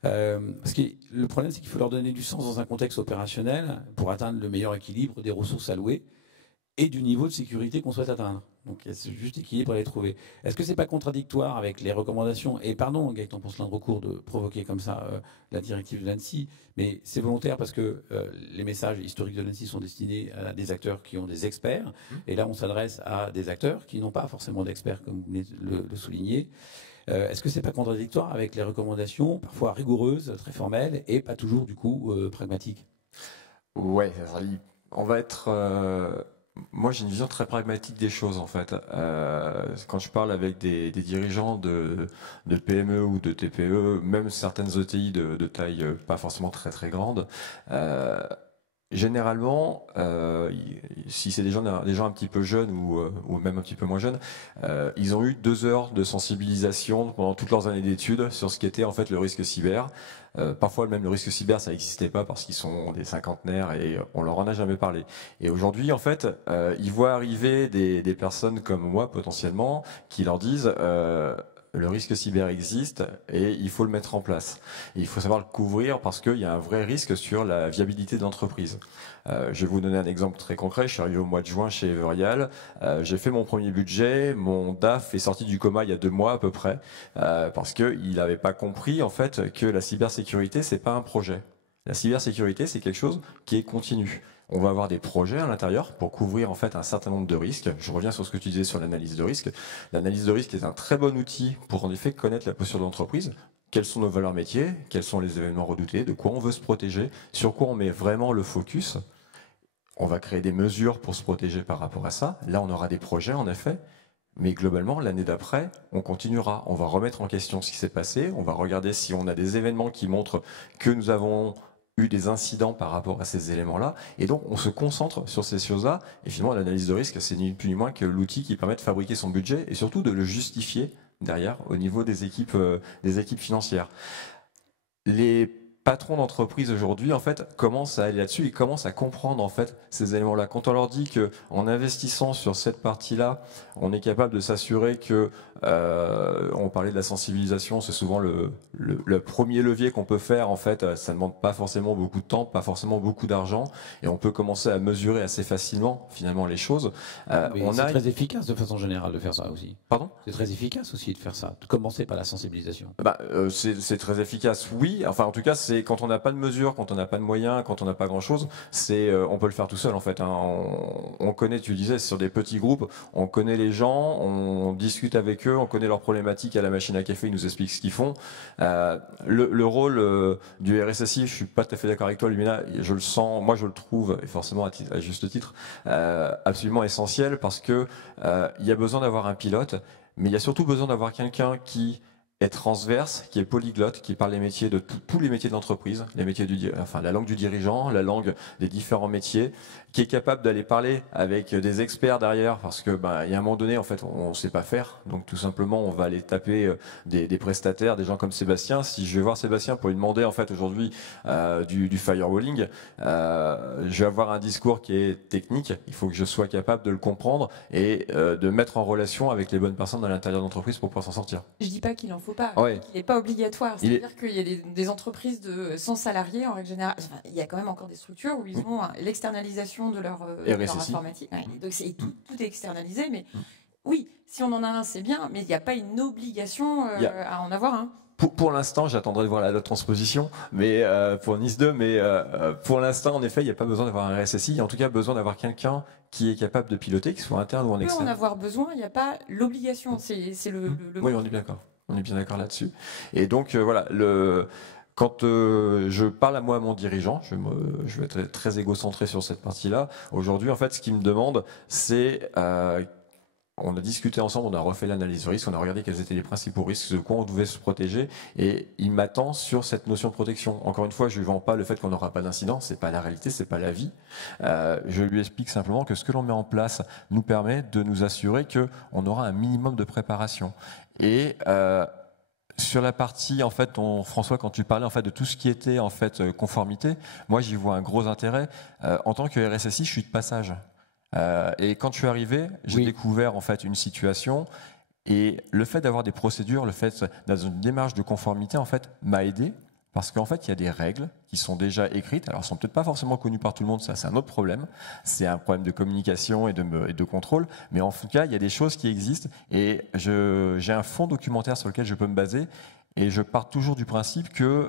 Parce que le problème, c'est qu'il faut leur donner du sens dans un contexte opérationnel pour atteindre le meilleur équilibre des ressources allouées et du niveau de sécurité qu'on souhaite atteindre. Donc il y a ce juste équilibre à les trouver. Est-ce que c'est pas contradictoire avec les recommandations, et pardon Gaëtan Poncelin-Drocourt de provoquer comme ça la directive de l'ANSSI, mais c'est volontaire parce que les messages historiques de l'ANSSI sont destinés à des acteurs qui ont des experts, et là on s'adresse à des acteurs qui n'ont pas forcément d'experts, comme vous venez de le souligner. Est-ce que c'est pas contradictoire avec les recommandations, parfois rigoureuses, très formelles, et pas toujours du coup pragmatiques? Ouais, on va être... Moi, j'ai une vision très pragmatique des choses, en fait. Quand je parle avec des dirigeants de PME ou de TPE, même certaines ETI de taille pas forcément très très grande, généralement, si c'est des gens un petit peu jeunes ou même un petit peu moins jeunes, ils ont eu 2 heures de sensibilisation pendant toutes leurs années d'études sur ce qu'était en fait le risque cyber. Parfois même le risque cyber ça n'existait pas parce qu'ils sont des cinquantenaires et on leur en a jamais parlé. Et aujourd'hui en fait ils voient arriver des personnes comme moi potentiellement qui leur disent le risque cyber existe et il faut le mettre en place. Et il faut savoir le couvrir parce qu'il y a un vrai risque sur la viabilité de l'entreprise. Je vais vous donner un exemple très concret. Je suis arrivé au mois de juin chez Everial. J'ai fait mon premier budget. Mon DAF est sorti du coma il y a 2 mois à peu près parce qu'il n'avait pas compris en fait que la cybersécurité c'est pas un projet. La cybersécurité c'est quelque chose qui est continu. On va avoir des projets à l'intérieur pour couvrir en fait un certain nombre de risques. Je reviens sur ce que tu disais sur l'analyse de risque. L'analyse de risque est un très bon outil pour en effet connaître la posture de l'entreprise. Quelles sont nos valeurs métiers, quels sont les événements redoutés, de quoi on veut se protéger, sur quoi on met vraiment le focus. On va créer des mesures pour se protéger par rapport à ça. Là, on aura des projets en effet. Mais globalement, l'année d'après, on continuera. On va remettre en question ce qui s'est passé. On va regarder si on a des événements qui montrent que nous avons eu des incidents par rapport à ces éléments-là. Et donc, on se concentre sur ces choses-là. Et finalement, l'analyse de risque, c'est ni plus ni moins que l'outil qui permet de fabriquer son budget et surtout de le justifier derrière au niveau des équipes financières. Les patrons d'entreprise aujourd'hui, en fait, commencent à aller là-dessus et commencent à comprendre, en fait, ces éléments-là. Quand on leur dit que, en investissant sur cette partie-là, on est capable de s'assurer que, on parlait de la sensibilisation, c'est souvent le premier levier qu'on peut faire, en fait, ça ne demande pas forcément beaucoup de temps, pas forcément beaucoup d'argent, et on peut commencer à mesurer assez facilement, finalement, les choses. C'est très efficace de façon générale de faire ça aussi. Pardon ? C'est très efficace aussi de faire ça, de commencer par la sensibilisation. C'est très efficace, oui. Enfin, en tout cas, c'est quand on n'a pas de mesures, quand on n'a pas de moyens, quand on n'a pas grand-chose, on peut le faire tout seul en fait. Hein. On connaît, tu le disais, sur des petits groupes, on connaît les gens, on discute avec eux, on connaît leurs problématiques à la machine à café, ils nous expliquent ce qu'ils font. Le rôle du RSSI, je suis pas tout à fait d'accord avec toi, Lumina, je le sens, moi je le trouve, et forcément à juste titre, absolument essentiel parce que il y a besoin d'avoir un pilote, mais il y a surtout besoin d'avoir quelqu'un qui est transverse, qui est polyglotte, qui parle les métiers de tous les métiers de l'entreprise, les métiers la langue du dirigeant, la langue des différents métiers, qui est capable d'aller parler avec des experts derrière, parce que il y a un moment donné, en fait, on ne sait pas faire, donc tout simplement, on va aller taper des prestataires, des gens comme Sébastien. Si je vais voir Sébastien pour lui demander, en fait, aujourd'hui, du firewalling, je vais avoir un discours qui est technique, il faut que je sois capable de le comprendre et de mettre en relation avec les bonnes personnes à l'intérieur de l'entreprise pour pouvoir s'en sortir. Je dis pas qu'il en faut pas, Ouais. qu'il n'est pas obligatoire. C'est-à-dire qu'il y a des entreprises de 100 salariés, en règle générale. Enfin, il y a quand même encore des structures où ils ont l'externalisation de leur informatique. Ouais. Donc tout est externalisé, mais oui, si on en a un, c'est bien, mais il n'y a pas une obligation à en avoir un. Pour l'instant, j'attendrai de voir la transposition, mais pour Nice 2, mais pour l'instant, en effet, il n'y a pas besoin d'avoir un RSSI. Il y a en tout cas besoin d'avoir quelqu'un qui est capable de piloter, qu'il soit interne ou en externe. On peut en avoir besoin, il n'y a pas l'obligation. C'est le oui, on est d'accord. On est bien d'accord là-dessus. Et donc, voilà, quand je parle à mon dirigeant, je vais être très égocentré sur cette partie-là. Aujourd'hui, en fait, ce qu'il me demande, c'est... on a discuté ensemble, on a refait l'analyse de risque, on a regardé quels étaient les principaux risques, de quoi on devait se protéger, et il m'attend sur cette notion de protection. Encore une fois, je lui vends pas le fait qu'on n'aura pas d'incident, c'est pas la réalité, c'est pas la vie. Je lui explique simplement que ce que l'on met en place nous permet de nous assurer que on aura un minimum de préparation. Et sur la partie, en fait, François, quand tu parlais en fait de tout ce qui était en fait conformité, moi j'y vois un gros intérêt. En tant que RSSI, je suis de passage. Et quand je suis arrivé, j'ai découvert en fait une situation, et le fait d'avoir des procédures, le fait dans une démarche de conformité en fait m'a aidé, parce qu'en fait il y a des règles qui sont déjà écrites, alors elles sont peut-être pas forcément connues par tout le monde, ça c'est un autre problème, c'est un problème de communication et de contrôle, mais en tout cas il y a des choses qui existent, et j'ai un fond documentaire sur lequel je peux me baser. Et je pars toujours du principe que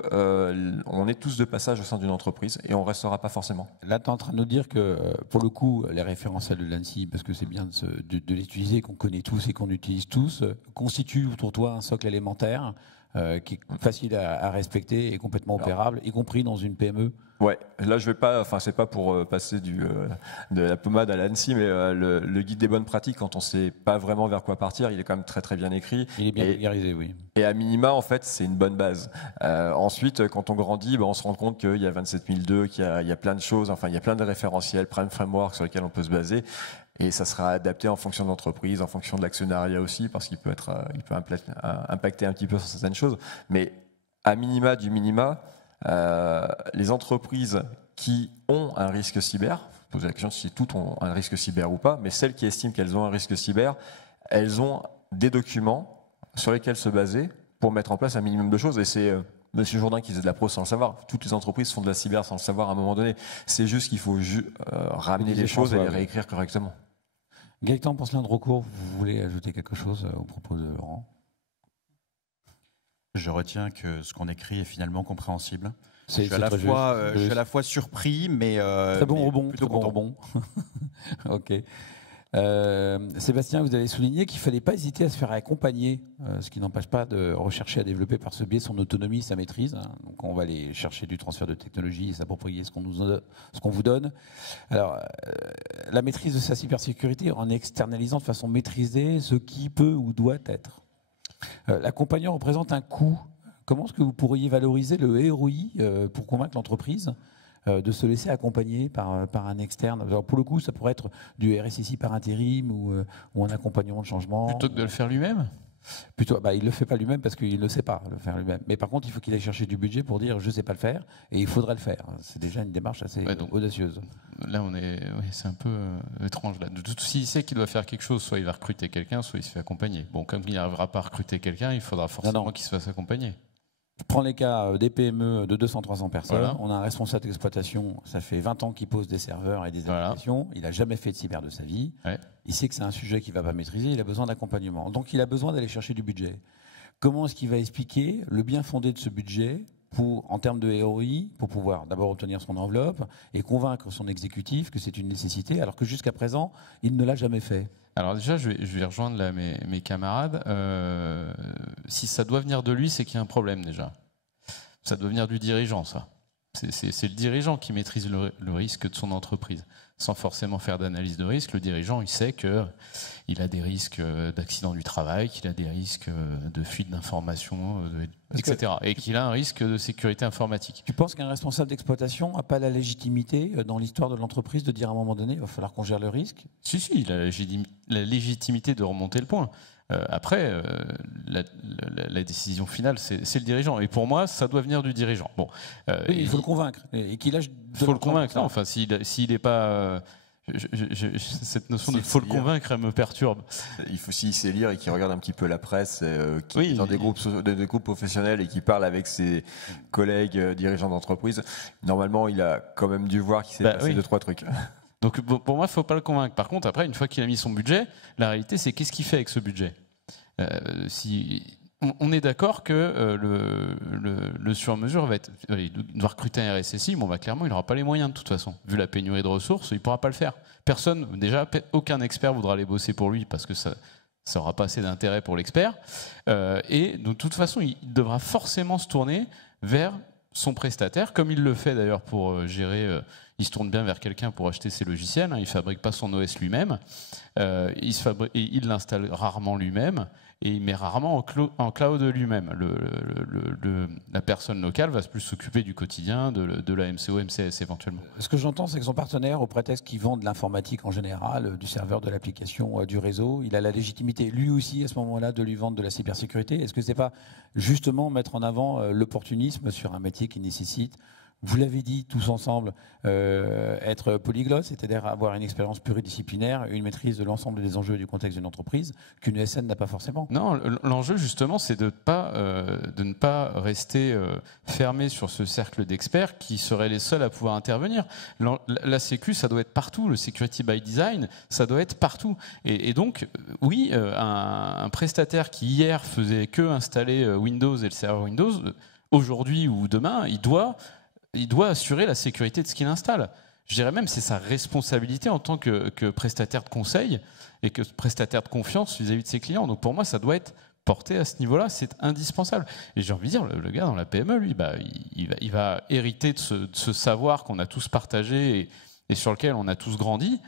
on est tous de passage au sein d'une entreprise et on ne restera pas forcément. Là, tu es en train de nous dire que, pour le coup, les référentiels de l'ANSSI, parce que c'est bien de les utiliser, qu'on connaît tous et qu'on utilise tous, constituent autour de toi un socle élémentaire qui est facile à respecter et complètement opérable, y compris dans une PME. Ouais, là je vais pas, enfin c'est pas pour passer de la pommade à l'ANSSI, mais le guide des bonnes pratiques, quand on sait pas vraiment vers quoi partir, il est quand même très très bien écrit. Il est bien vulgarisé, oui. Et à minima, en fait, c'est une bonne base. Ensuite, quand on grandit, on se rend compte qu'il y a 27002, qu'il y a plein de choses, enfin il y a plein de référentiels, plein de frameworks sur lesquels on peut se baser. Et ça sera adapté en fonction de l'entreprise, en fonction de l'actionnariat aussi, parce qu'il peut impacter un petit peu sur certaines choses. Mais à minima du minima, les entreprises qui ont un risque cyber, poser la question si toutes ont un risque cyber ou pas, mais celles qui estiment qu'elles ont un risque cyber, elles ont des documents sur lesquels se baser pour mettre en place un minimum de choses. Et c'est Monsieur Jourdain qui faisait de la pro sans le savoir. Toutes les entreprises font de la cyber sans le savoir à un moment donné. C'est juste qu'il faut ramener les choses et les réécrire correctement. Gaëtan Poncelin-Drocourt, vous voulez ajouter quelque chose au propos de Laurent ? Je retiens que ce qu'on écrit est finalement compréhensible. Je C'est suis à la fois surpris, mais très bon rebond. plutôt Très bon content. rebond. Ok. Sébastien, vous avez souligné qu'il ne fallait pas hésiter à se faire accompagner, ce qui n'empêche pas de rechercher à développer par ce biais son autonomie, sa maîtrise. Donc on va aller chercher du transfert de technologie et s'approprier ce qu'on vous donne. Alors, la maîtrise de sa cybersécurité en externalisant de façon maîtrisée ce qui peut ou doit être. L'accompagnant représente un coût. Comment est-ce que vous pourriez valoriser le ROI pour convaincre l'entreprise de se laisser accompagner par un externe? Alors pour le coup, ça pourrait être du RSSI par intérim ou un accompagnement de changement. Plutôt que de le faire lui-même? Plutôt, il ne le fait pas lui-même parce qu'il ne sait pas le faire lui-même. Mais par contre, il faut qu'il aille chercher du budget pour dire je ne sais pas le faire et il faudrait le faire. C'est déjà une démarche assez audacieuse. Là, c'est un peu étrange. Là. S'il sait qu'il doit faire quelque chose, soit il va recruter quelqu'un, soit il se fait accompagner. Bon, comme il n'arrivera pas à recruter quelqu'un, il faudra forcément qu'il se fasse accompagner. Je prends les cas des PME de 200-300 personnes. Voilà. On a un responsable d'exploitation, ça fait 20 ans qu'il pose des serveurs et des applications. Il n'a jamais fait de cyber de sa vie. Ouais. Il sait que c'est un sujet qu'il ne va pas maîtriser. Il a besoin d'accompagnement. Donc il a besoin d'aller chercher du budget. Comment est-ce qu'il va expliquer le bien fondé de ce budget en termes de ROI, pour pouvoir d'abord obtenir son enveloppe et convaincre son exécutif que c'est une nécessité, alors que jusqu'à présent, il ne l'a jamais fait? Alors déjà, je vais rejoindre là mes camarades. Si ça doit venir de lui, c'est qu'il y a un problème déjà. Ça doit venir du dirigeant, ça. C'est le dirigeant qui maîtrise le risque de son entreprise. Sans forcément faire d'analyse de risque, le dirigeant, il sait qu'il a des risques d'accident du travail, qu'il a des risques de fuite d'informations, etc. Et qu'il a un risque de sécurité informatique. Tu penses qu'un responsable d'exploitation n'a pas la légitimité dans l'histoire de l'entreprise de dire à un moment donné, il va falloir qu'on gère le risque? Si, il a la légitimité de remonter le point. Après, la décision finale, c'est le dirigeant. Et pour moi, ça doit venir du dirigeant. Bon, oui, il faut le convaincre. Et qu'il lâche. Il faut le convaincre. Non, enfin, s'il n'est pas. Cette notion de faut le convaincre, elle me perturbe. Il faut, s'il sait lire et qu'il regarde un petit peu la presse, qui est dans des groupes professionnels et qui parle avec ses collègues dirigeants d'entreprise, normalement, il a quand même dû voir qu'il s'est passé 2-3 trucs. Donc pour moi, il ne faut pas le convaincre. Par contre, après, une fois qu'il a mis son budget, la réalité, c'est qu'est-ce qu'il fait avec ce budget? On est d'accord que le sur-mesure va être... Il doit recruter un RSSI, bon, clairement, il n'aura pas les moyens de toute façon. Vu la pénurie de ressources, il ne pourra pas le faire. Aucun expert voudra aller bosser pour lui parce que ça n'aura pas assez d'intérêt pour l'expert. Et de toute façon, il devra forcément se tourner vers son prestataire, comme il le fait d'ailleurs pour gérer... il se tourne bien vers quelqu'un pour acheter ses logiciels. Il ne fabrique pas son OS lui-même. Il l'installe rarement lui-même et il met rarement en cloud lui-même. La personne locale va plus s'occuper du quotidien, de la MCO, MCS éventuellement. Ce que j'entends, c'est que son partenaire, au prétexte qu'il vend de l'informatique en général, du serveur, de l'application, du réseau, il a la légitimité lui aussi à ce moment-là de lui vendre de la cybersécurité. Est-ce que ce n'est pas justement mettre en avant l'opportunisme sur un métier qui nécessite, vous l'avez dit tous ensemble, être polyglotte, c'est-à-dire avoir une expérience pluridisciplinaire, une maîtrise de l'ensemble des enjeux et du contexte d'une entreprise qu'une ESN n'a pas forcément? Non, l'enjeu justement, c'est de ne pas rester fermé sur ce cercle d'experts qui seraient les seuls à pouvoir intervenir. La Sécu, ça doit être partout. Le Security by Design, ça doit être partout. Et donc, oui, un prestataire qui hier faisait que installer Windows et le serveur Windows, aujourd'hui ou demain, il doit assurer la sécurité de ce qu'il installe. Je dirais même que c'est sa responsabilité en tant que prestataire de conseil et que prestataire de confiance vis-à-vis de ses clients. Donc pour moi, ça doit être porté à ce niveau-là, c'est indispensable. Et j'ai envie de dire, le gars dans la PME, lui, il va hériter de ce savoir qu'on a tous partagé et sur lequel on a tous grandi.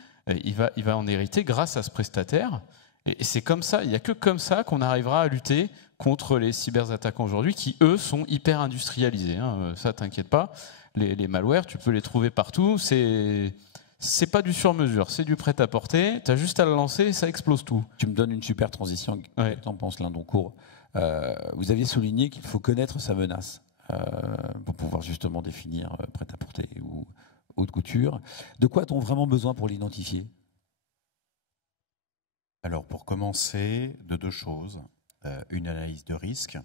Il va en hériter grâce à ce prestataire. Et c'est comme ça, il n'y a que comme ça qu'on arrivera à lutter contre les cyberattaquants aujourd'hui qui, eux, sont hyper industrialisés. Ça, t'inquiète pas. Les malwares, tu peux les trouver partout. C'est pas du sur-mesure, c'est du prêt-à-porter. Tu as juste à le lancer, ça explose tout. Tu me donnes une super transition. Qu'est-ce que t'en penses, Lindoncourt? Vous aviez souligné qu'il faut connaître sa menace pour pouvoir justement définir prêt-à-porter ou haute couture. De quoi a-t-on vraiment besoin pour l'identifier? Alors, pour commencer, de deux choses. Une analyse de risque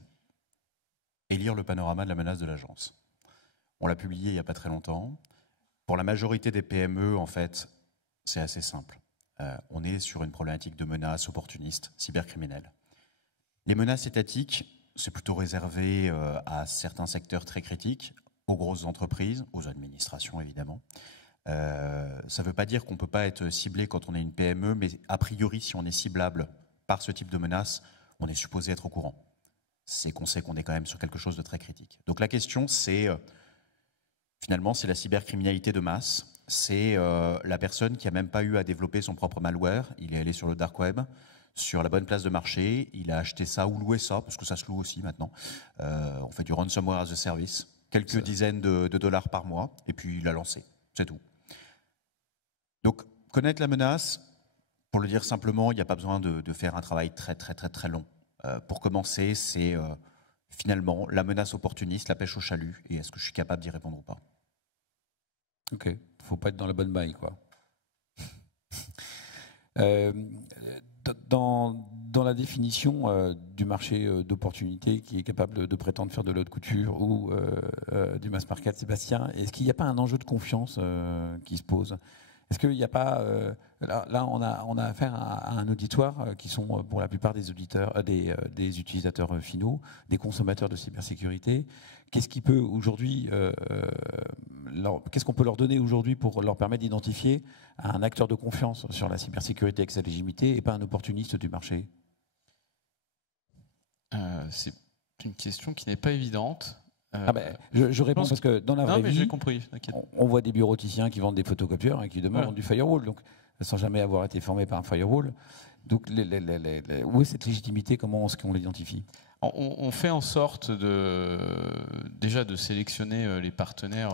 et lire le panorama de la menace de l'agence. On l'a publié il n'y a pas très longtemps. Pour la majorité des PME, en fait, c'est assez simple. On est sur une problématique de menaces opportunistes, cybercriminelles. Les menaces étatiques, c'est plutôt réservé à certains secteurs très critiques, aux grosses entreprises, aux administrations évidemment. Ça ne veut pas dire qu'on ne peut pas être ciblé quand on est une PME, mais a priori, si on est ciblable par ce type de menace, on est supposé être au courant. C'est qu'on sait qu'on est quand même sur quelque chose de très critique. Donc la question, c'est finalement, c'est la cybercriminalité de masse. C'est la personne qui n'a même pas eu à développer son propre malware. Il est allé sur le dark web, sur la bonne place de marché. Il a acheté ça ou loué ça, parce que ça se loue aussi maintenant. On fait du ransomware as a service. Quelques dizaines de dollars par mois. Et puis il a lancé. C'est tout. Donc connaître la menace... Pour le dire simplement, il n'y a pas besoin de faire un travail très long. Pour commencer, c'est finalement la menace opportuniste, la pêche au chalut, et est-ce que je suis capable d'y répondre ou pas? Ok, il ne faut pas être dans la bonne maille, quoi. Dans la définition du marché d'opportunité qui est capable de prétendre faire de l'haute couture ou du mass market, Sébastien, est-ce qu'il n'y a pas un enjeu de confiance qui se pose? Est-ce qu'il n'y a pas... là, on a affaire à un auditoire qui sont pour la plupart des auditeurs, des utilisateurs finaux, des consommateurs de cybersécurité. Qu'est-ce qui peut aujourd'hui, qu'est-ce qu'on peut leur donner aujourd'hui pour leur permettre d'identifier un acteur de confiance sur la cybersécurité avec sa légitimité et pas un opportuniste du marché? C'est une question qui n'est pas évidente. Je réponds parce que dans la vraie vie, j'ai compris, on voit des bureauticiens qui vendent des photocopieurs et qui demandent du firewall, donc sans jamais avoir été formés par un firewall. Donc, où est cette légitimité? Comment est-ce qu'on l'identifie? On fait en sorte déjà de sélectionner les partenaires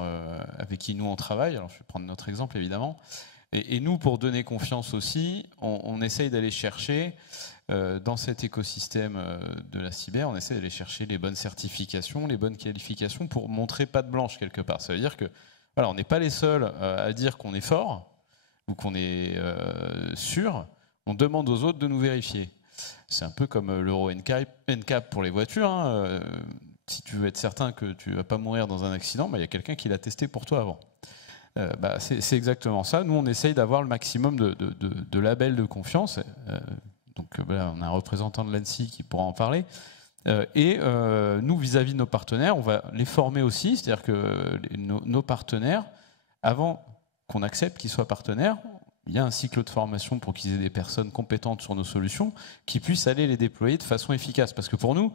avec qui nous on travaille. Alors, je vais prendre notre exemple évidemment. Et nous, pour donner confiance aussi, on essaye d'aller chercher dans cet écosystème de la cyber, on essaie d'aller chercher les bonnes certifications, les bonnes qualifications pour montrer patte blanche quelque part. Ça veut dire que voilà, on n'est pas les seuls à dire qu'on est fort ou qu'on est sûr. On demande aux autres de nous vérifier. C'est un peu comme l'Euro NCAP pour les voitures. Hein. Si tu veux être certain que tu ne vas pas mourir dans un accident, il y a quelqu'un qui l'a testé pour toi avant. C'est exactement ça. Nous, on essaye d'avoir le maximum de labels de confiance. Donc là, on a un représentant de l'ANSSI qui pourra en parler. Nous, vis-à-vis de nos partenaires, on va les former aussi. C'est-à-dire que nos partenaires, avant qu'on accepte qu'ils soient partenaires, il y a un cycle de formation pour qu'ils aient des personnes compétentes sur nos solutions qui puissent aller les déployer de façon efficace. Parce que pour nous,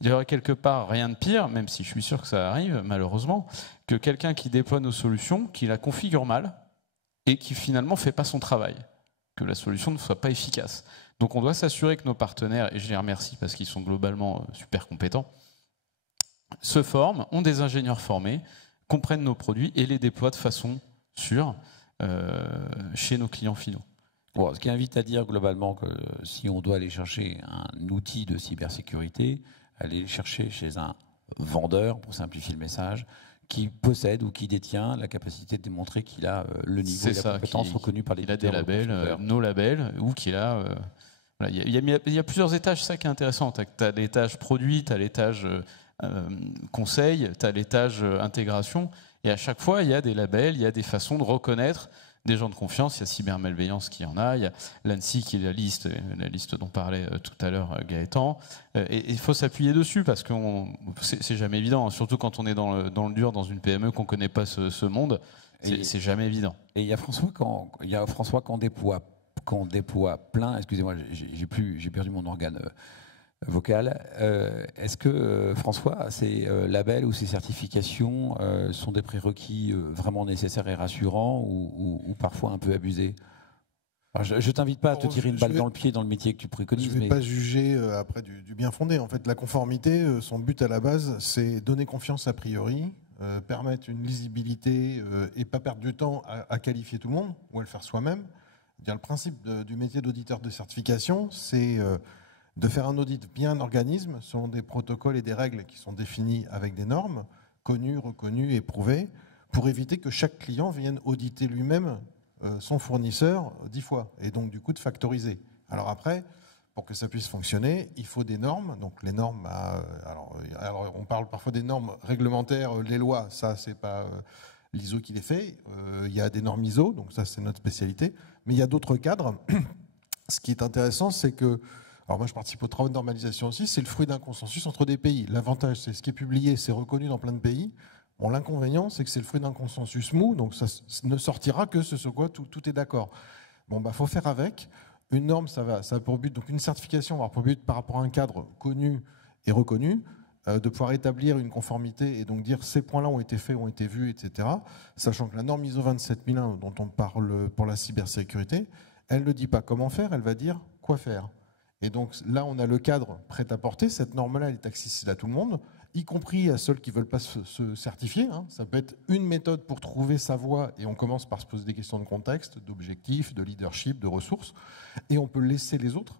il y aurait quelque part rien de pire, même si je suis sûr que ça arrive, malheureusement, que quelqu'un qui déploie nos solutions, qui la configure mal et qui finalement ne fait pas son travail, que la solution ne soit pas efficace. Donc on doit s'assurer que nos partenaires, et je les remercie parce qu'ils sont globalement super compétents, se forment, ont des ingénieurs formés, comprennent nos produits et les déploient de façon sûre chez nos clients finaux. Bon, ce qui invite à dire globalement que si on doit aller chercher un outil de cybersécurité, aller le chercher chez un vendeur, pour simplifier le message, qui possède ou qui détient la capacité de démontrer qu'il a le niveau de la compétence reconnue par les éditeurs. Il a des labels, nos labels, ou qu'il a... Voilà, il y a plusieurs étages, ça qui est intéressant. Tu as l'étage produit, tu as l'étage conseil, tu as l'étage intégration. Et à chaque fois, il y a des labels, il y a des façons de reconnaître des gens de confiance. Il y a cybermalveillance qui en a, il y a l'ANSSI qui est la liste dont parlait tout à l'heure Gaëtan. Et il faut s'appuyer dessus parce que c'est jamais évident, surtout quand on est dans le dur, dans une PME, qu'on ne connaît pas ce monde. C'est jamais évident. Et il y a François qu'on déploie plein. Excusez-moi, j'ai perdu mon organe vocal. Est-ce que François, ces labels ou ces certifications sont des prérequis vraiment nécessaires et rassurants ou parfois un peu abusés? Alors, je ne t'invite pas à te tirer une balle dans le pied dans le métier que tu préconises. Je ne vais pas juger après du bien fondé. En fait, la conformité, son but à la base, c'est donner confiance a priori, permettre une lisibilité et pas perdre du temps à qualifier tout le monde ou à le faire soi-même. Le principe du métier d'auditeur de certification, c'est de faire un audit via un organisme selon des protocoles et des règles qui sont définis avec des normes connues, reconnues et prouvées, pour éviter que chaque client vienne auditer lui-même son fournisseur 10 fois, et donc du coup de factoriser. Alors après, pour que ça puisse fonctionner, il faut des normes. Donc les normes, alors on parle parfois des normes réglementaires, les lois, ça c'est pas l'ISO qui les fait. Il y a des normes ISO, donc ça c'est notre spécialité. Mais il y a d'autres cadres. Ce qui est intéressant, c'est que alors moi, je participe aux travaux de normalisation aussi. C'est le fruit d'un consensus entre des pays. L'avantage, c'est ce qui est publié, c'est reconnu dans plein de pays. Bon, l'inconvénient, c'est que c'est le fruit d'un consensus mou, donc ça ne sortira que ce sur quoi tout est d'accord. Bon, faut faire avec. Une norme, ça a pour but, donc une certification va avoir pour but, par rapport à un cadre connu et reconnu, de pouvoir établir une conformité et donc dire ces points-là ont été faits, ont été vus, etc. Sachant que la norme ISO 27001 dont on parle pour la cybersécurité, elle ne dit pas comment faire, elle va dire quoi faire. Et donc là, on a le cadre prêt à porter. Cette norme-là, elle est accessible à tout le monde, y compris à ceux qui ne veulent pas se certifier. Ça peut être une méthode pour trouver sa voie, et on commence par se poser des questions de contexte, d'objectifs, de leadership, de ressources, et on peut laisser les autres.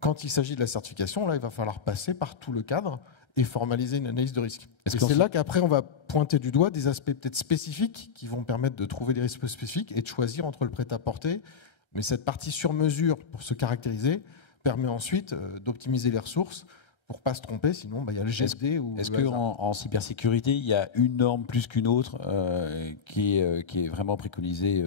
Quand il s'agit de la certification, là, il va falloir passer par tout le cadre et formaliser une analyse de risque. Et c'est là qu'après, on va pointer du doigt des aspects peut-être spécifiques qui vont permettre de trouver des risques spécifiques et de choisir entre le prêt-à-porter. Mais cette partie sur mesure pour se caractériser permet ensuite d'optimiser les ressources pour ne pas se tromper, sinon il y a le GSD. Est-ce qu'en cybersécurité, il y a une norme plus qu'une autre qui est vraiment préconisée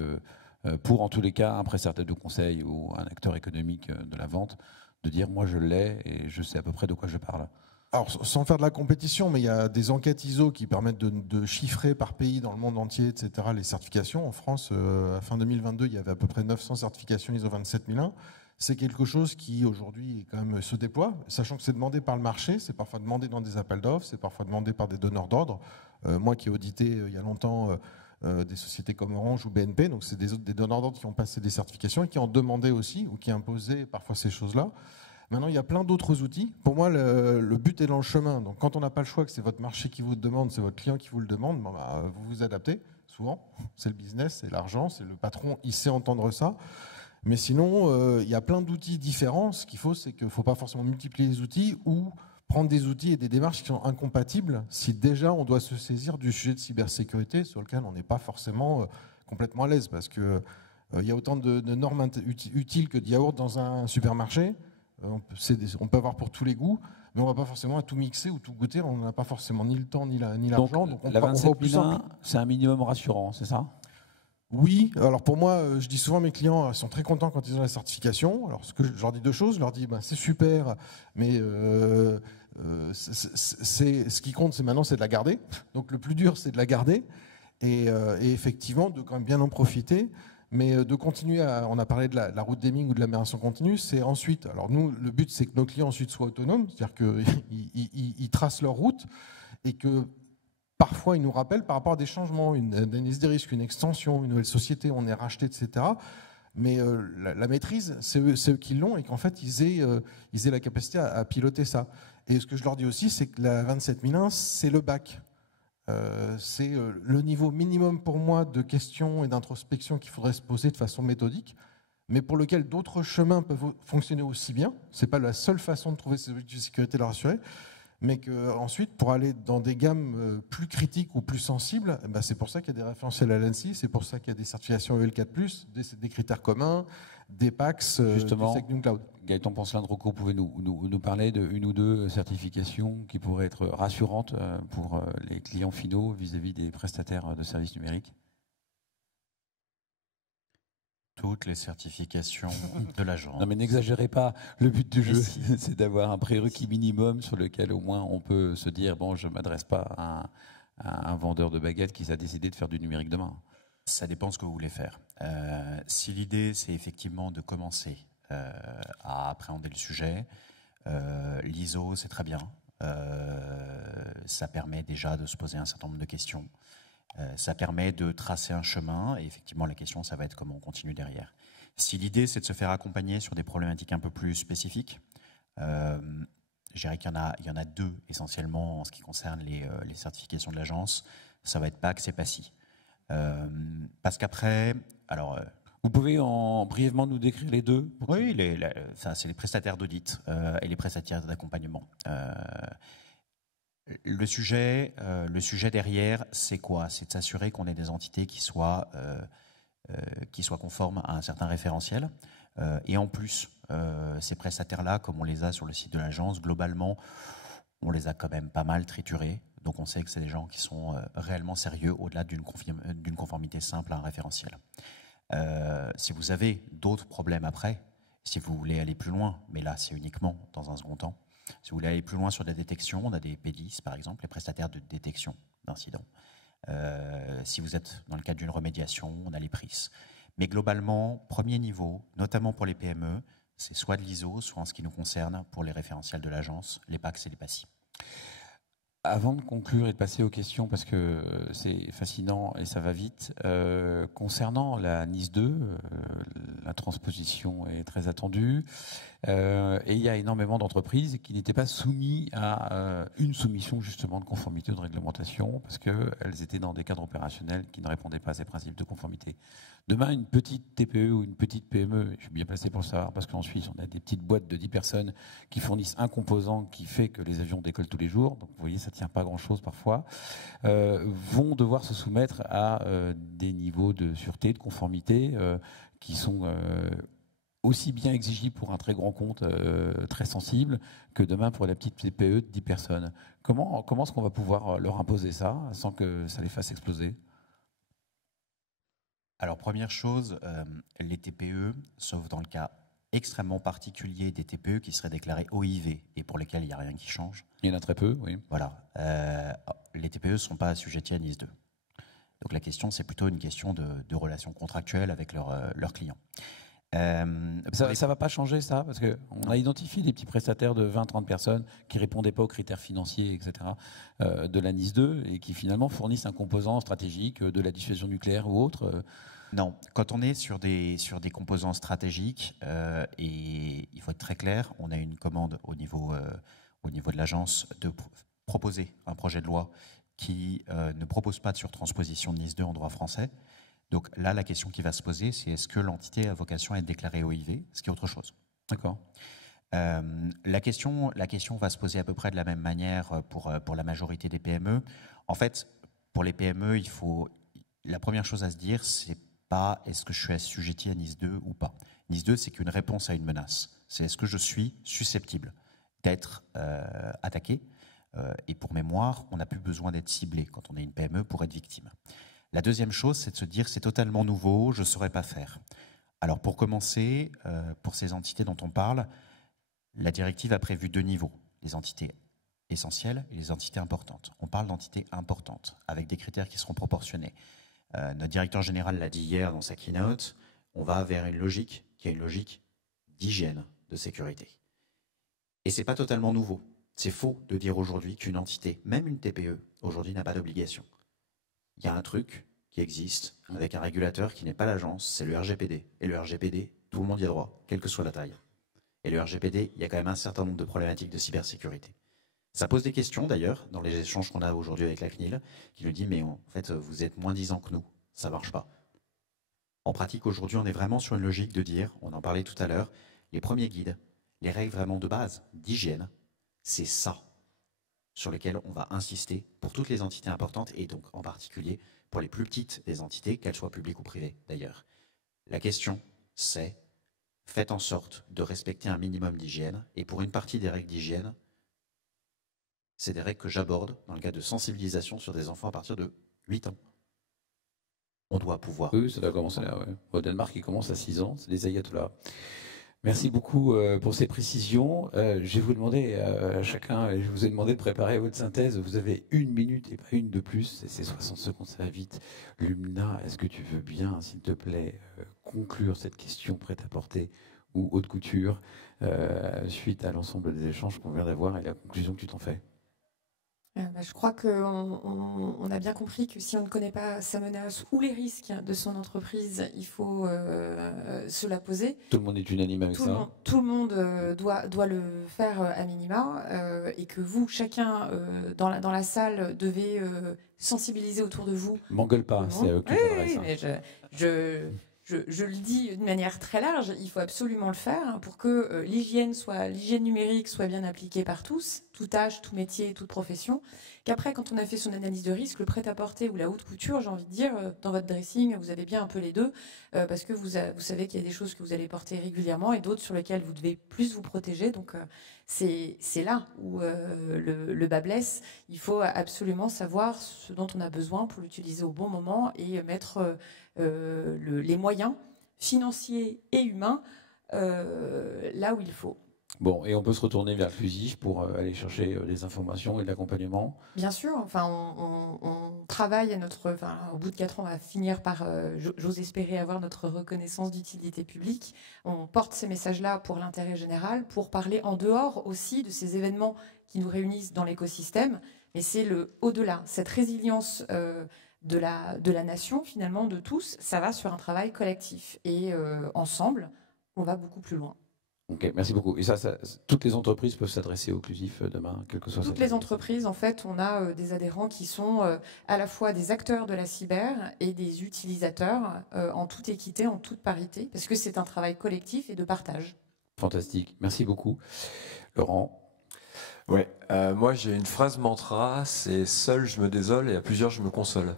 pour en tous les cas un prestataire de conseil ou un acteur économique de la vente de dire moi je l'ai et je sais à peu près de quoi je parle? Alors, sans faire de la compétition, mais il y a des enquêtes ISO qui permettent de chiffrer par pays dans le monde entier, etc., les certifications. En France, à fin 2022, il y avait à peu près 900 certifications ISO 27001. C'est quelque chose qui, aujourd'hui, quand même se déploie, sachant que c'est demandé par le marché, c'est parfois demandé dans des appels d'offres, c'est parfois demandé par des donneurs d'ordre. Moi qui ai audité il y a longtemps des sociétés comme Orange ou BNP, donc c'est des donneurs d'ordre qui ont passé des certifications et qui en demandaient aussi, ou qui imposaient parfois ces choses-là. Maintenant, il y a plein d'autres outils. Pour moi, le but est dans le chemin. Donc, quand on n'a pas le choix, que c'est votre marché qui vous le demande, c'est votre client qui vous le demande, bon, bah, vous vous adaptez. Souvent, c'est le business, c'est l'argent, c'est le patron, il sait entendre ça. Mais sinon, il y a plein d'outils différents. Ce qu'il faut, c'est qu'il ne faut pas forcément multiplier les outils ou prendre des outils et des démarches qui sont incompatibles si déjà on doit se saisir du sujet de cybersécurité sur lequel on n'est pas forcément complètement à l'aise. Parce qu'il y a autant de normes utiles que de yaourts dans un supermarché. On peut avoir pour tous les goûts, mais on ne va pas forcément à tout mixer ou tout goûter. On n'a pas forcément ni le temps ni l'argent. Donc la 27001, c'est un minimum rassurant, c'est ça? Oui. Alors pour moi, je dis souvent à mes clients, ils sont très contents quand ils ont la certification. Alors je leur dis deux choses. Je leur dis, c'est super, mais ce qui compte, c'est maintenant, c'est de la garder. Donc le plus dur, c'est de la garder et effectivement de quand même bien en profiter. Mais de continuer on a parlé de la route d'aiming ou de l'amélioration continue, c'est ensuite, alors nous, le but c'est que nos clients ensuite soient autonomes, c'est-à-dire qu'ils tracent leur route et que parfois ils nous rappellent par rapport à des changements, une analyse des risques, une extension, une nouvelle société, on est racheté, etc. Mais la maîtrise, c'est eux qui l'ont et qu'en fait ils aient la capacité à piloter ça. Et ce que je leur dis aussi, c'est que la 27001, c'est le bac. C'est le niveau minimum pour moi de questions et d'introspection qu'il faudrait se poser de façon méthodique, mais pour lequel d'autres chemins peuvent fonctionner aussi bien. Ce n'est pas la seule façon de trouver ces objectifs de sécurité et de la rassurer, mais qu'ensuite, pour aller dans des gammes plus critiques ou plus sensibles, c'est pour ça qu'il y a des référentiels à l'ANSSI, c'est pour ça qu'il y a des certifications EL4+, des critères communs, des PACS, justement, du SecNum Cloud. Gaëtan Poncelin-Droco, pouvez nous parler d'une ou deux certifications qui pourraient être rassurantes pour les clients finaux vis-à-vis des prestataires de services numériques? Toutes les certifications de l'agence. Non mais n'exagérez pas, le but du jeu, c'est d'avoir un prérequis minimum sur lequel au moins on peut se dire, bon, je ne m'adresse pas à un vendeur de baguettes qui a décidé de faire du numérique demain. Ça dépend ce que vous voulez faire. Si l'idée, c'est effectivement de commencer à appréhender le sujet, l'ISO, c'est très bien. Ça permet déjà de se poser un certain nombre de questions. Ça permet de tracer un chemin. Et effectivement, la question, ça va être comment on continue derrière. Si l'idée, c'est de se faire accompagner sur des problématiques un peu plus spécifiques, je dirais qu'il y en a deux essentiellement en ce qui concerne les certifications de l'agence. Ça va être PACS et PACI. Parce qu'après, alors... Vous pouvez brièvement nous décrire les deux? Oui, c'est les prestataires d'audit et les prestataires d'accompagnement. Le sujet derrière, c'est quoi? C'est de s'assurer qu'on ait des entités qui soient conformes à un certain référentiel. Et en plus, ces prestataires-là, comme on les a sur le site de l'agence, globalement, on les a quand même pas mal triturés. Donc on sait que c'est des gens qui sont réellement sérieux au-delà d'une conformité simple à un référentiel. Si vous avez d'autres problèmes après, si vous voulez aller plus loin, mais là c'est uniquement dans un second temps, si vous voulez aller plus loin sur la détection, on a des P10 par exemple, les prestataires de détection d'incidents. Si vous êtes dans le cadre d'une remédiation, on a les PRIS. Mais globalement, premier niveau, notamment pour les PME, c'est soit de l'ISO, soit en ce qui nous concerne pour les référentiels de l'agence, les PACS et les PACI. Avant de conclure et de passer aux questions, parce que c'est fascinant et ça va vite, concernant la NIS 2, la transposition est très attendue, et il y a énormément d'entreprises qui n'étaient pas soumises à une soumission justement de conformité ou de réglementation, parce qu'elles étaient dans des cadres opérationnels qui ne répondaient pas à ces principes de conformité. Demain, une petite TPE ou une petite PME, je suis bien placé pour le savoir, parce qu'en Suisse, on a des petites boîtes de 10 personnes qui fournissent un composant qui fait que les avions décollent tous les jours, donc vous voyez, ça ne tient pas grand-chose parfois, vont devoir se soumettre à des niveaux de sûreté, de conformité, qui sont aussi bien exigibles pour un très grand compte très sensible que demain pour la petite TPE de 10 personnes. Comment est-ce qu'on va pouvoir leur imposer ça sans que ça les fasse exploser ? Alors, première chose, les TPE, sauf dans le cas extrêmement particulier des TPE qui seraient déclarés OIV et pour lesquels il n'y a rien qui change. Il y en a très peu, oui. Voilà. Les TPE ne sont pas assujettis à NIS 2. Donc la question, c'est plutôt une question de relations contractuelles avec leurs clients. Ça ne va pas changer ça, parce qu'on a identifié des petits prestataires de 20-30 personnes qui ne répondaient pas aux critères financiers, etc., de la NIS 2 et qui finalement fournissent un composant stratégique de la dissuasion nucléaire ou autre. Non, quand on est sur des composants stratégiques, et il faut être très clair, on a une commande au niveau de l'agence de proposer un projet de loi qui ne propose pas de surtransposition de NIS 2 en droit français. Donc là, la question qui va se poser, c'est est-ce que l'entité a vocation à être déclarée OIV, ce qui est autre chose. D'accord. La question va se poser à peu près de la même manière pour la majorité des PME. En fait, pour les PME, la première chose à se dire, c'est pas est-ce que je suis assujetti à NIS 2 ou pas. NIS 2, c'est qu'une réponse à une menace. C'est est-ce que je suis susceptible d'être attaqué. Et pour mémoire, on n'a plus besoin d'être ciblé quand on est une PME pour être victime. La deuxième chose, c'est de se dire c'est totalement nouveau, je ne saurais pas faire. Alors pour commencer, pour ces entités dont on parle, la directive a prévu 2 niveaux, les entités essentielles et les entités importantes. On parle d'entités importantes, avec des critères qui seront proportionnés. Notre directeur général l'a dit hier dans sa keynote, on va vers une logique qui est une logique d'hygiène, de sécurité. Et ce n'est pas totalement nouveau. C'est faux de dire aujourd'hui qu'une entité, même une TPE, aujourd'hui n'a pas d'obligation. Il y a un truc qui existe avec un régulateur qui n'est pas l'agence, c'est le RGPD. Et le RGPD, tout le monde y a droit, quelle que soit la taille. Et le RGPD, il y a quand même un certain nombre de problématiques de cybersécurité. Ça pose des questions d'ailleurs, dans les échanges qu'on a aujourd'hui avec la CNIL, qui nous dit mais en fait vous êtes moins 10 ans que nous, ça ne marche pas. En pratique aujourd'hui on est vraiment sur une logique de dire, on en parlait tout à l'heure, les premiers guides, les règles vraiment de base, d'hygiène, c'est ça sur lesquels on va insister pour toutes les entités importantes et donc en particulier pour les plus petites des entités, qu'elles soient publiques ou privées d'ailleurs. La question c'est, faites en sorte de respecter un minimum d'hygiène et pour une partie des règles d'hygiène, c'est des règles que j'aborde dans le cadre de sensibilisation sur des enfants à partir de 8 ans. On doit pouvoir. Oui, ça doit commencer là. Ouais. Au Danemark, il commence à 6 ans, c'est des ayatollahs. Merci beaucoup pour ces précisions. Je vais vous demander à chacun, je vous ai demandé de préparer votre synthèse. Vous avez 1 minute et pas une de plus. C'est 60 secondes, ça va vite. Lumna, est-ce que tu veux bien, s'il te plaît, conclure cette question prêt-à-porter ou haute couture suite à l'ensemble des échanges qu'on vient d'avoir et la conclusion que tu t'en fais? Je crois qu'on a bien compris que si on ne connaît pas sa menace ou les risques de son entreprise, il faut se la poser. Tout le monde est unanime avec ça. Tout le monde doit le faire à minima et que vous, chacun dans la salle, devez sensibiliser autour de vous. M'engueule pas, c'est eux qui mais je le dis d'une manière très large, il faut absolument le faire pour que l'hygiène numérique soit bien appliquée par tous, tout âge, tout métier, toute profession. Qu'après, quand on a fait son analyse de risque, le prêt-à-porter ou la haute couture, j'ai envie de dire, dans votre dressing, vous avez bien un peu les deux, parce que vous savez qu'il y a des choses que vous allez porter régulièrement et d'autres sur lesquelles vous devez plus vous protéger. Donc c'est là où le bas blesse. Il faut absolument savoir ce dont on a besoin pour l'utiliser au bon moment et mettre les moyens financiers et humains là où il faut. Bon, et on peut se retourner vers Clusif pour aller chercher des informations et de l'accompagnement. Bien sûr, enfin, on travaille à au bout de 4 ans, on va finir par, j'ose espérer, avoir notre reconnaissance d'utilité publique. On porte ces messages-là pour l'intérêt général, pour parler en dehors aussi de ces événements qui nous réunissent dans l'écosystème. Mais c'est le au-delà, cette résilience de la nation, finalement, de tous, ça va sur un travail collectif. Et ensemble, on va beaucoup plus loin. Ok, merci beaucoup. Et ça, toutes les entreprises peuvent s'adresser au Clusif demain, quel que soit. Toutes les entreprises, en fait, on a des adhérents qui sont à la fois des acteurs de la cyber et des utilisateurs en toute équité, en toute parité, parce que c'est un travail collectif et de partage. Fantastique, merci beaucoup. Laurent? Ouais, moi j'ai une phrase mantra, c'est « seul je me désole et à plusieurs je me console ».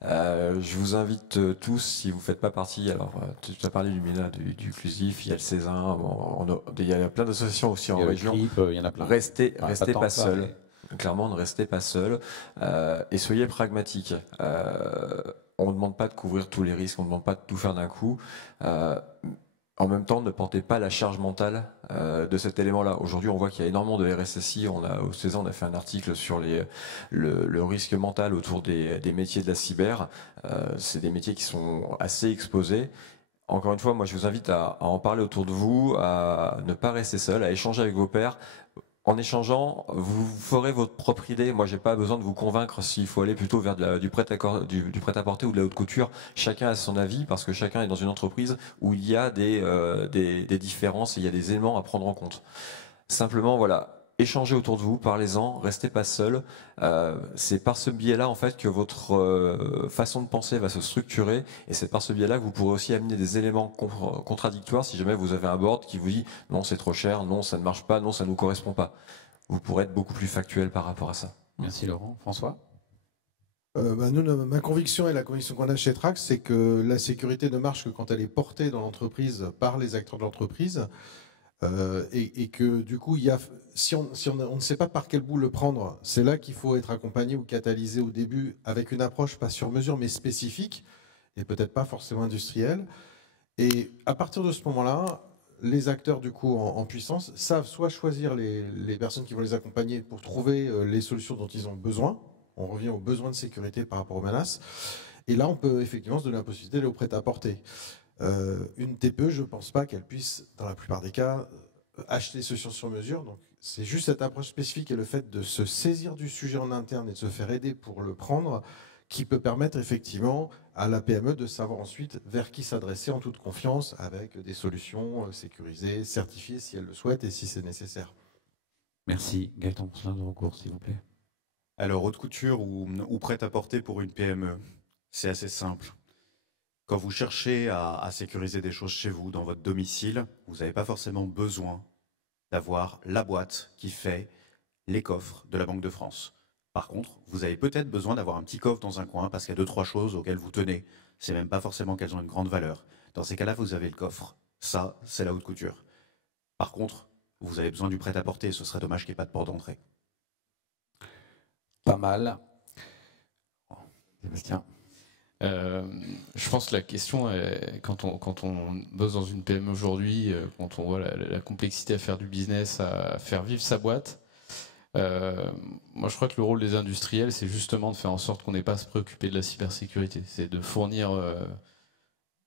Je vous invite tous, si vous ne faites pas partie, alors tu as parlé du MENA, du Clusif, il y a le Césin, il y a plein d'associations aussi en région. Il y en a plein. Restez pas seul. Clairement, ne restez pas seul et soyez pragmatiques. on ne demande pas de couvrir tous les risques, on ne demande pas de tout faire d'un coup. En même temps, ne portez pas la charge mentale de cet élément-là. Aujourd'hui, on voit qu'il y a énormément de RSSI. Au César, on a fait un article sur le risque mental autour des métiers de la cyber. C'est des métiers qui sont assez exposés. Encore une fois, moi, je vous invite à en parler autour de vous, à ne pas rester seul, à échanger avec vos pairs. En échangeant, vous ferez votre propre idée. Moi, j'ai pas besoin de vous convaincre s'il faut aller plutôt vers du prêt-à-porter ou de la haute couture. Chacun a son avis parce que chacun est dans une entreprise où il y a des différences et il y a des éléments à prendre en compte. Simplement, voilà, échangez autour de vous, parlez-en, restez pas seul. C'est par ce biais-là, en fait, que votre façon de penser va se structurer, et c'est par ce biais-là que vous pourrez aussi amener des éléments contradictoires si jamais vous avez un board qui vous dit non, c'est trop cher, non, ça ne marche pas, non, ça ne nous correspond pas. Vous pourrez être beaucoup plus factuel par rapport à ça. Merci Laurent. François? Nous, ma conviction et la conviction qu'on a chez Trax, c'est que la sécurité ne marche que quand elle est portée dans l'entreprise par les acteurs de l'entreprise. Et que du coup, si on ne sait pas par quel bout le prendre, c'est là qu'il faut être accompagné ou catalysé au début avec une approche pas sur mesure mais spécifique et peut-être pas forcément industrielle. Et à partir de ce moment-là, les acteurs du coup en puissance savent soit choisir les personnes qui vont les accompagner pour trouver les solutions dont ils ont besoin. On revient aux besoins de sécurité par rapport aux menaces. Et là, on peut effectivement se donner la possibilité d'aller au prêt-à-porter. Une TPE, je ne pense pas qu'elle puisse, dans la plupart des cas, acheter ce sur mesure. Donc, c'est juste cette approche spécifique et le fait de se saisir du sujet en interne et de se faire aider pour le prendre qui peut permettre effectivement à la PME de savoir ensuite vers qui s'adresser en toute confiance avec des solutions sécurisées, certifiées si elle le souhaite et si c'est nécessaire. Merci. Gaëtan Poncelin de recours, s'il vous plaît. Alors, haute couture ou prêt-à-porter pour une PME, c'est assez simple. Quand vous cherchez à sécuriser des choses chez vous, dans votre domicile, vous n'avez pas forcément besoin d'avoir la boîte qui fait les coffres de la Banque de France. Par contre, vous avez peut-être besoin d'avoir un petit coffre dans un coin parce qu'il y a 2-3 choses auxquelles vous tenez. C'est même pas forcément qu'elles ont une grande valeur. Dans ces cas-là, vous avez le coffre. Ça, c'est la haute couture. Par contre, vous avez besoin du prêt-à-porter. Ce serait dommage qu'il n'y ait pas de porte d'entrée. Pas mal. Sébastien? Je pense que la question, quand on bosse dans une PME aujourd'hui, quand on voit la complexité à faire du business, à faire vivre sa boîte, moi je crois que le rôle des industriels, c'est justement de faire en sorte qu'on n'ait pas à se préoccuper de la cybersécurité. C'est de fournir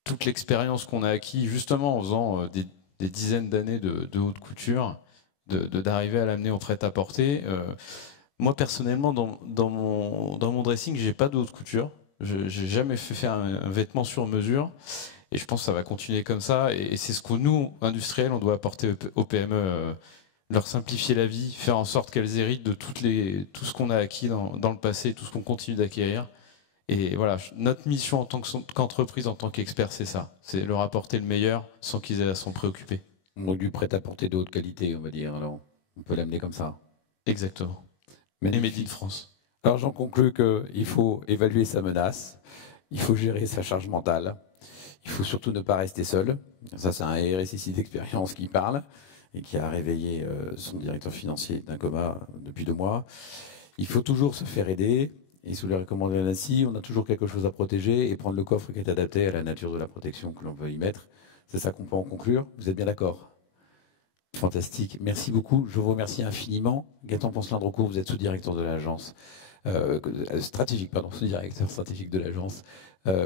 toute l'expérience qu'on a acquis justement en faisant des dizaines d'années de haute couture, d'arriver à l'amener au prêt-à-porter. Moi personnellement, dans mon dressing, j'ai pas de haute couture. Je n'ai jamais fait faire un vêtement sur mesure et je pense que ça va continuer comme ça et c'est ce que nous, industriels, on doit apporter aux PME, leur simplifier la vie, faire en sorte qu'elles héritent de tout ce qu'on a acquis dans le passé, tout ce qu'on continue d'acquérir. Et voilà, notre mission en tant qu'entreprise, en tant qu'expert, c'est ça, c'est leur apporter le meilleur sans qu'ils aient à s'en préoccuper. Donc du prêt-à-porter de haute qualité, on va dire. Alors, on peut l'amener comme ça. Exactement. Magnifique. Et Made in France. Alors j'en conclus qu'il faut évaluer sa menace, il faut gérer sa charge mentale, il faut surtout ne pas rester seul. Ça c'est un RSSI d'expérience qui parle et qui a réveillé son directeur financier d'un coma depuis 2 mois. Il faut toujours se faire aider et sous les recommandations de l'ANSSI, on a toujours quelque chose à protéger et prendre le coffre qui est adapté à la nature de la protection que l'on veut y mettre. C'est ça qu'on peut en conclure. Vous êtes bien d'accord ? Fantastique. Merci beaucoup. Je vous remercie infiniment. Gaëtan Poncelin de recours, vous êtes sous-directeur de l'agence. Sous-directeur stratégique de l'agence,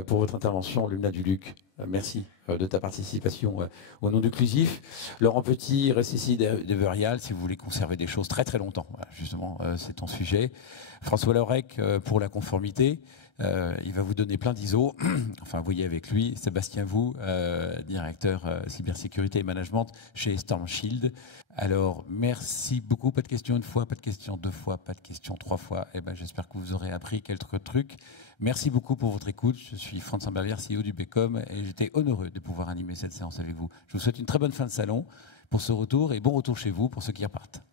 pour votre intervention, Lumna Duluc. Merci de ta participation au nom d'Uclusif. Laurent Petit, RSSI d'Everial, si vous voulez conserver des choses très très longtemps, voilà, justement, c'est ton sujet. François Laurec pour la conformité. Il va vous donner plein d'ISO. Enfin, vous voyez avec lui. Sébastien Vous, directeur cybersécurité et management chez Storm Shield. Alors, merci beaucoup. Pas de questions 1 fois, pas de questions 2 fois, pas de questions 3 fois. Eh ben, j'espère que vous aurez appris quelques trucs. Merci beaucoup pour votre écoute. Je suis Franz Sambervière, CEO du BECOM, et j'étais honoreux de pouvoir animer cette séance avec vous. Je vous souhaite une très bonne fin de salon pour ce retour et bon retour chez vous pour ceux qui repartent.